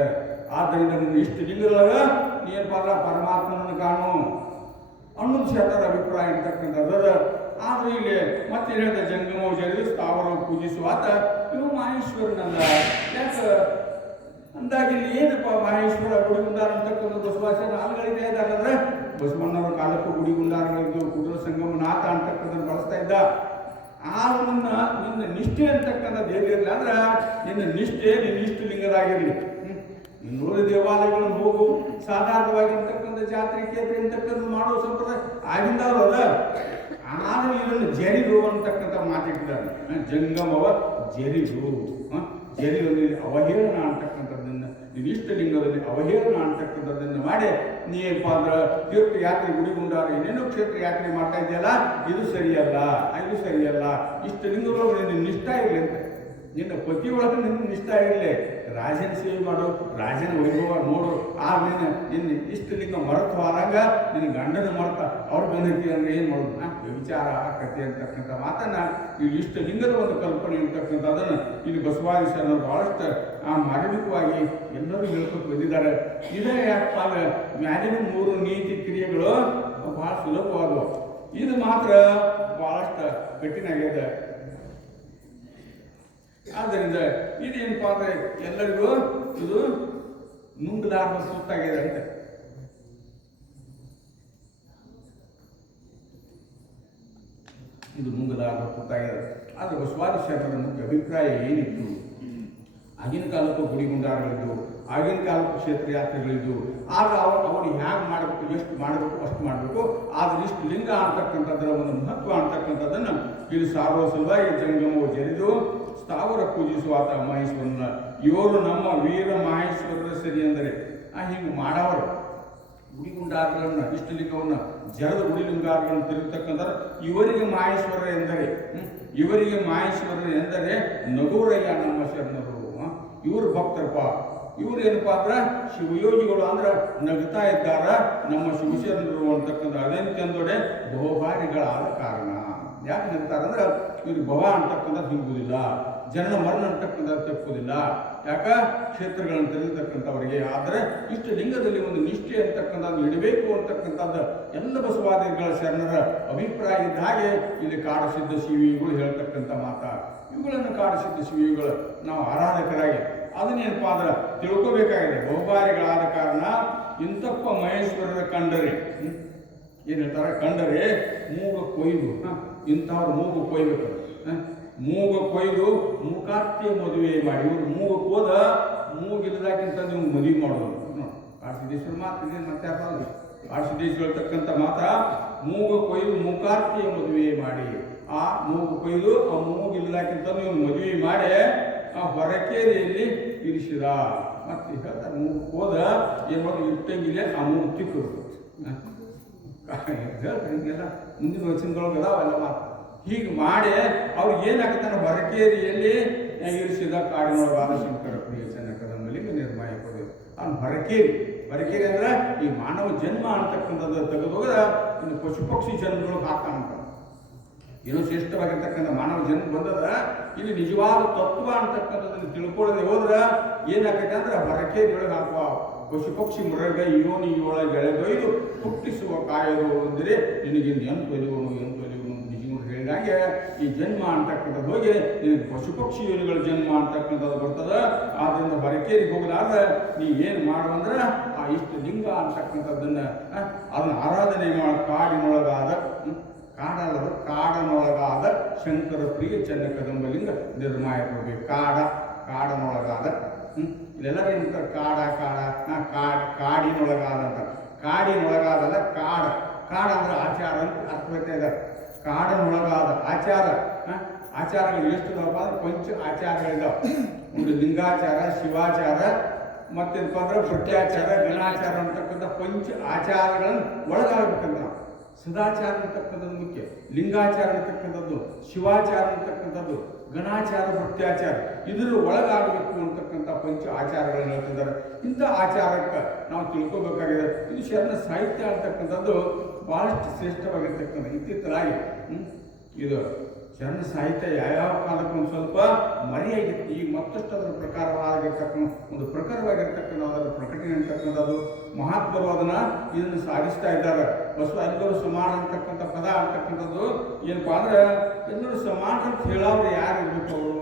ಆದ್ದರಿಂದ ನಿನ್ನ ಇಷ್ಟು ಲಿಂಗದೊಳಗ ನೀನು ಪರಮಾತ್ಮನನ್ನು ಕಾಣು ಅನ್ನೋದು ಶರಣರ ಅಭಿಪ್ರಾಯ ಇರ್ತಕ್ಕಂಥದ್ದು. ಆದ್ರೆ ಇಲ್ಲಿ ಮತ್ತೆ ಹೇಳಿದ ಜಂಗಮವು ಜರಿದು ಸ್ಥಾವರ ಪೂಜಿಸುವಾತ ಇವು ಮಹೇಶ್ವರನಲ್ಲ. ಯಾಕೆ ಅಂದಾಗ ಇಲ್ಲಿ ಏನಪ್ಪ ಮಹೇಶ್ವರ ಗುಡಿಗುಂಡಾರ ಅಂತಕ್ಕಂಥ ಬಸವಾಸನ ಹಾಲುಗಳಿದೆ ಇದ್ದಾರಂದ್ರೆ ಬಸವಣ್ಣವರ ಕಾಲಕ್ಕೂ ಗುಡಿಗುಂಡಾರಗಳಿದ್ದು ಕುದುರೆ ಸಂಗಮನಾಥ ಅಂತಕ್ಕಂಥದ್ದು ಬಳಸ್ತಾ ಇದ್ದ. ನಿನ್ನ ನಿಷ್ಠೆ ಅಂತಕ್ಕಂಥದ್ದು ಏನಿರಲಿಲ್ಲ ಅಂದ್ರೆ ನಿನ್ನ ನಿಷ್ಠೆ ನಿನ್ನ ಇಷ್ಟು ಲಿಂಗದಾಗಿರಲಿ. ನೀನು ಉಳಿದ ದೇವಾಲಯಗಳನ್ನು ಹೋಗು, ಸಾಧಾರಣವಾಗಿರ್ತಕ್ಕಂಥ ಜಾತ್ರೆ ಕೇತ್ರೆ ಅಂತಕ್ಕಂಥದ್ದು ಮಾಡೋ ಸಂಪ್ರದಾಯ ಆಗಿಂದವರು ಅದ. ಆದರೆ ಇದನ್ನು ಜರಿದು ಅಂತಕ್ಕಂಥ ಮಾತಿಟ್ಟಿದ್ದಾರೆ. ಜಂಗಮವ ಜರಿದು ಜರಿದಲ್ಲಿ ಅವಹೇಳನ ಅಂತಕ್ಕಂಥದ್ದನ್ನು ನೀವು ಇಷ್ಟ ಲಿಂಗದಲ್ಲಿ ಅವಹೇಳನ ಅಂತಕ್ಕಂಥದ್ದನ್ನು ಮಾಡಿ ನೀಪ್ಪ ಅಂದ್ರೆ ತೀರ್ಥಯಾತ್ರೆ ಗುಡಿಗುಂಡಾರ ಏನೇನೋ ಕ್ಷೇತ್ರ ಯಾತ್ರೆ ಮಾಡ್ತಾ ಇದೆಯಲ್ಲ, ಇದು ಸರಿಯಲ್ಲ. ಇಷ್ಟ ಲಿಂಗದೊಳಗೆ ನಿನ್ನ ನಿಷ್ಠ ಇರಲಿ ಅಂತ. ನಿನ್ನ ಪತಿಯೊಳಗೆ ನಿನ್ನ ನಿಷ್ಠ ಇರಲಿ. ರಾಜನ ಸೇವೆ ಮಾಡು, ರಾಜನ ವೈಭವ ನೋಡು. ಆಮೇಲೆ ನಿನ್ನ ಇಷ್ಟ ಲಿಂಗ ಮರೆತು ಆದಾಗ ನಿನ್ನ ಗಂಡನ ಮರೆತ ಅವ್ರ ಬೆನ್ನತ್ತಿ ಅಂದ್ರೆ ಏನು ಮಾಡೋದು? ವಿಚಾರ ಆಕತಿ ಅಂತಕ್ಕಂಥ ಮಾತನ್ನ ಈ ಇಷ್ಟ ಲಿಂಗದ ಒಂದು ಕಲ್ಪನೆ ಅಂತಕ್ಕಂಥದ್ದನ್ನು ಇಲ್ಲಿ ಬಸವಾದಿ ಶರಣರು ಬಹಳಷ್ಟು ಮಾರ್ಮಿಕವಾಗಿ ಎಲ್ಲರೂ ಹೇಳ್ಕೊಂಡು ಬಂದಿದ್ದಾರೆ. ಇದೇ ಯಾಕಪ್ಪ ಅಂದ್ರೆ ಮ್ಯಾಲಿನ 3 ನೀತಿ ಕ್ರಿಯೆಗಳು ಬಹಳ ಸುಲಭವಾದವು. ಇದು ಮಾತ್ರ ಬಹಳಷ್ಟು ಕಠಿಣ ಆಗಿದೆ. ಆದ್ದರಿಂದ ಇದೇನಪ್ಪ ಅಂದ್ರೆ ಎಲ್ಲರಿಗೂ ಇದು ನುಂಗಲಾರ್ದ ಸುತ್ತಾಗಿದೆ ಅಂತ. ಇದು ನುಂಗಲಾರ್ದ ಸುತ್ತಾಗಿದೆ. ಆದರೆ ಬಸವಾದಿ ಶರಣರ ಮುಖ್ಯ ಅಭಿಪ್ರಾಯ ಏನಿತ್ತು? ಆಗಿನ ಕಾಲಕ್ಕೂ ಗುಡಿಗುಂಡಾರಗಳಿದ್ದು, ಆಗಿನ ಕಾಲಕ್ಕೂ ಕ್ಷೇತ್ರ ಯಾತ್ರೆಗಳಿದ್ದು. ಆಗ ಅವ್ರಿಗೆ ಹ್ಯಾಂಗೆ ಮಾಡಬೇಕು, ಎಷ್ಟು ಮಾಡಬೇಕು ಅಷ್ಟು ಮಾಡಬೇಕು. ಆದರೆ ಇಷ್ಟು ಲಿಂಗ ಅಂತಕ್ಕಂಥದ್ದರ ಒಂದು ಮಹತ್ವ ಅಂತಕ್ಕಂಥದ್ದನ್ನು ಇಲ್ಲಿ ಸಾರುವ ಸಲುವಾಗಿ ಜಂಗಮವು ಜರಿದು ಸ್ಥಾವರ ಪೂಜಿಸುವಾತ ಮಹೇಶ್ವರನ. ಇವರು ನಮ್ಮ ವೀರ ಮಹೇಶ್ವರರ ಸರಿ ಅಂದರೆ ಹಿಂಗೆ ಮಾಡವರು ಗುಡಿಗುಂಡಾರಗಳನ್ನು ಇಷ್ಟಲಿಂಗವನ್ನು ಜರದ ಗುಡಿಲಿಂಗಾರಗಳನ್ನು ತಿರುಗತಕ್ಕಂಥ ಇವರಿಗೆ ಮಹೇಶ್ವರ ಎಂದರೆ ನಗೂರಯ್ಯ ನಮ್ಮ ಶರಣರು. ಇವರು ಭಕ್ತರಪ್ಪ. ಇವ್ರು ಏನಪ್ಪಾ ಅಂದ್ರೆ ಶಿವಯೋಗಿಗಳು ಅಂದ್ರೆ ನಗ್ತಾ ಇದ್ದಾರ ನಮ್ಮ ಶಿವಶರಣರು ಅಂತಕ್ಕಂಥ ಅದಂತೆಂದೊಡೆ ಬಹುಭಾರಿಗಳಾದ ಕಾರಣ. ಯಾಕೆ ನಗ್ತಾರಂದ್ರೆ ಇವ್ರಿಗೆ ಭವ ಅಂತಕ್ಕಂಥದ್ದು ಹಿಂಗುವುದಿಲ್ಲ, ಜನನ ಮರಣ ಅಂತಕ್ಕಂಥದ್ದು ತಪ್ಪುವುದಿಲ್ಲ. ಯಾಕ ಕ್ಷೇತ್ರಗಳನ್ನು ತೆರೆದಿರ್ತಕ್ಕಂಥವರಿಗೆ. ಆದರೆ ಇಷ್ಟು ಲಿಂಗದಲ್ಲಿ ಒಂದು ನಿಷ್ಠೆ ಅಂತಕ್ಕಂಥದ್ದು ಇಡಬೇಕು ಅಂತಕ್ಕಂಥದ್ದು ಎಲ್ಲ ಬಸವಾದಿಗಳ ಶರಣರ ಅಭಿಪ್ರಾಯ ಇದ್ದ ಹಾಗೆ ಇಲ್ಲಿ ಕಾಡಸಿದ್ಧ ಶಿವಿಗಳು ಹೇಳ್ತಕ್ಕಂಥ ಮಾತಾ. ಇವುಗಳನ್ನು ಕಾಡಸಿದ್ಧ ಶಿವಿಗಳು ನಾವು ಆರಾಧಕರಾಗಿ ಅದನ್ನೇನಪ್ಪ ಅಂದ್ರೆ ತಿಳ್ಕೋಬೇಕಾಗಿದೆ. ಬಹುಭಾರಿಗಳಾದ ಕಾರಣ ಇಂತಪ್ಪ ಮಹೇಶ್ವರರ ಕಂಡರೆ ಏನು ಹೇಳ್ತಾರೆ, ಕಂಡರೆ ಮೂಗ ಕೊಯ್ದು ಇಂಥವ್ರು ಮೂಗು ಕೊಯ್ಬೇಕು. ಮೂಗ ಕೊಯ್ದು ಮೂಕಾರ್ತಿಯ ಮದುವೆ ಮಾಡಿ. ಇವ್ರು ಮೂಗಕ್ಕೆ ಹೋದ ಮೂಗಿಲ್ಲದಾಗಿಂತ ನೀವು ಮದುವೆ ಮಾಡೋದು. ಆರ್ಸಿದ್ದೇಶ್ವರ ಮಾತಿದೆ, ಮತ್ತೆ ಆರ್ಸಿದ್ದೇಶ್ವರ ಹೇಳ್ತಕ್ಕಂಥ ಮಾತಾ ಮೂಗ ಕೊಯ್ದು ಮೂಕಾರ್ತಿಯ ಮದುವೆ ಮಾಡಿ. ಆ ಮೂಗು ಕೊಯ್ದು ಆ ಮೂಗಿಲ್ಲದಾಗಿಂತ ನೀವು ಮದುವೆ ಮಾಡಿ ಆ ಹೊರಕೇರಿಯಲ್ಲಿ ಇರಿಸಿದ. ಮತ್ತೆ ಹೇಳ್ತಾರೆ ಮೂಗಕ್ಕೆ ಹೋದ ಏನು ಮಾಡೋದು ಇಟ್ಟಂಗಿಲ್ಲ ಆ ಮೂಗು ತಿಕ್ಕೋದು. ಹೇಳ್ತಾರೆ ಹಿಂಗೆಲ್ಲ ಮುಂದಿನ ವಚನದೊಳಗೆ ಅದಾವೆಲ್ಲ ಮಾತು. ಹೀಗೆ ಮಾಡಿ ಅವ್ರಿಗೆ ಏನಾಗ್ತಾನೆ ಹೊರಕೇರಿಯಲ್ಲಿ ಇರಿಸಿದ ಕಾಡಿನೊಳಗೆ ಆದಶಂಕರ ಪ್ರಿಯ ಚೆನ್ನಕದಂಬಲಿಗೆ ನಿರ್ಮಾಯ ಕೊಡೋದು. ಅವ್ನು ಹೊರಕೇರಿ ಅಂದ್ರೆ ಈ ಮಾನವ ಜನ್ಮ ಅಂತಕ್ಕಂಥದ್ದು ತೆಗೆದೋಗದ ಇನ್ನು ಪಶು ಪಕ್ಷಿ ಜನ್ಮಗಳು ಹಾಕ್ತಾನಂತ. ಏನೋ ಶ್ರೇಷ್ಠವಾಗಿರ್ತಕ್ಕಂಥ ಮಾನವ ಜನ್ಮ ಬಂದದ. ಇಲ್ಲಿ ನಿಜವಾದ ತತ್ವ ಅಂತಕ್ಕಂಥದ್ದನ್ನು ತಿಳ್ಕೊಳ್ಳದೆ ಹೋದ್ರೆ ಏನಾಗೈತೆ ಅಂದ್ರೆ ಹೊರಕೇರಿಯೊಳಗೆ ಹಾಕುವ ಪಶು ಪಕ್ಷಿ ಮೃಗ ಯೋನಿಯೊಳಗೆ ಎಳೆದೊಯ್ದು ಹುಟ್ಟಿಸುವ ಕಾಯದು ಅಂದರೆ ನಿನಗೆ ಎಂತೊಲಿಯುವನು ನಿಜಗಳು ಹೇಳಿ ಹೀಗಾಗಿ ಈ ಜನ್ಮ ಅಂತಕ್ಕಂಥದ್ದು ಹೋಗಿ ಪಶು ಪಕ್ಷಿ ಯೋನಿಗಳ ಜನ್ಮ ಅಂತಕ್ಕಂಥದ್ದು ಬರ್ತದೆ. ಆದ್ದರಿಂದ ಬರಕೇರಿಗೆ ಹೋಗಲಾರ್ದ ನೀ ಏನು ಮಾಡುವಂದ್ರೆ ಆ ಇಷ್ಟ ಲಿಂಗ ಅಂತಕ್ಕಂಥದ್ದನ್ನ ಅದನ್ನ ಆರಾಧನೆ ಮಾಡಿ ಕಾಡಿನೊಳಗಾದ ಕಾಡಲ್ಲದು ಕಾಡನೊಳಗಾದ ಶಂಕರ ಪ್ರಿಯ ಚೆನ್ನ ಕದಂಬಲಿಂಗ ನಿರ್ಮಾಯ ಕೊಡಬೇಕು. ಕಾಡನೊಳಗಾದ ಇಲ್ಲೆಲ್ಲರೂ ಏನಂತಾರೆ ಕಾಡಿನೊಳಗಾದ ಅಂತ. ಕಾಡಿನೊಳಗಾದಲ್ಲ ಕಾಡ ಅಂದ್ರೆ ಆಚಾರ ಅಂತ ಅರ್ಥ ಬರ್ತಾ ಇದ್ದಾರೆ. ಕಾಡನೊಳಗಾದ ಆಚಾರಗಳು ಎಷ್ಟಿದಾವಪ್ಪ ಅಂದ್ರೆ ಪಂಚ ಆಚಾರಗಳಿದಾವೆ. ಒಂದು ಲಿಂಗಾಚಾರ, ಶಿವಾಚಾರ, ಮತ್ತೇನಪ್ಪ ಅಂದ್ರೆ ಭಟ್ಯಾಚಾರ, ಗಣಾಚಾರ ಅಂತಕ್ಕಂಥ ಪಂಚ ಆಚಾರಗಳನ್ನು ಒಳಗಾಗಬೇಕಂತ. ಸದಾಚಾರ ಅಂತಕ್ಕಂಥದ್ದು ಮುಖ್ಯ, ಲಿಂಗಾಚಾರ ಅಂತಕ್ಕಂಥದ್ದು, ಶಿವಾಚಾರ ಅಂತಕ್ಕಂಥದ್ದು, ಗಣಾಚಾರ, ಭಕ್ತ್ಯಾಚಾರ ಇದ್ರ ಒಳಗಾಗಬೇಕು ಅಂತಕ್ಕಂಥ ಪಂಚ ಆಚಾರಗಳನ್ನು ಹೇಳ್ತಿದ್ದಾರೆ. ಇಂಥ ಆಚಾರಕ್ಕೆ ನಾವು ತಿಳ್ಕೋಬೇಕಾಗಿದೆ. ಇದು ಶರಣ ಸಾಹಿತ್ಯ ಅಂತಕ್ಕಂಥದ್ದು ಬಹಳಷ್ಟು ಶ್ರೇಷ್ಠವಾಗಿರ್ತಕ್ಕಂಥ ಇತ್ತಿತ್ತಲಾಗಿ ಇದು ಶರಣ ಸಾಹಿತ್ಯ ಯಾವ್ಯಾವ ಕಾಲಕ್ಕೆ ಒಂದು ಸ್ವಲ್ಪ ಮರೆಯಾಗಿತ್ತು. ಈಗ ಮತ್ತಷ್ಟು ಅದರ ಪ್ರಕಾರವಾಗಿರ್ತಕ್ಕಂಥ ಒಂದು ಪ್ರಕಾರವಾಗಿರ್ತಕ್ಕಂಥ ಅದರ ಪ್ರಕಟಣೆ ಅಂತಕ್ಕಂಥದ್ದು ಮಹಾತ್ಮರು ಇದನ್ನು ಸಾಧಿಸ್ತಾ ಇದ್ದಾರೆ. ಎಲ್ಲರೂ ಸಮಾನ ಅಂತಕ್ಕಂಥ ಪದ ಅಂತಕ್ಕಂಥದ್ದು ಏನಪ್ಪ ಅಂದ್ರೆ ಎಲ್ಲರೂ ಸಮಾನ ಅಂತ ಹೇಳೋರು ಯಾರು ಇರ್ಬೇಕು? ಅವರು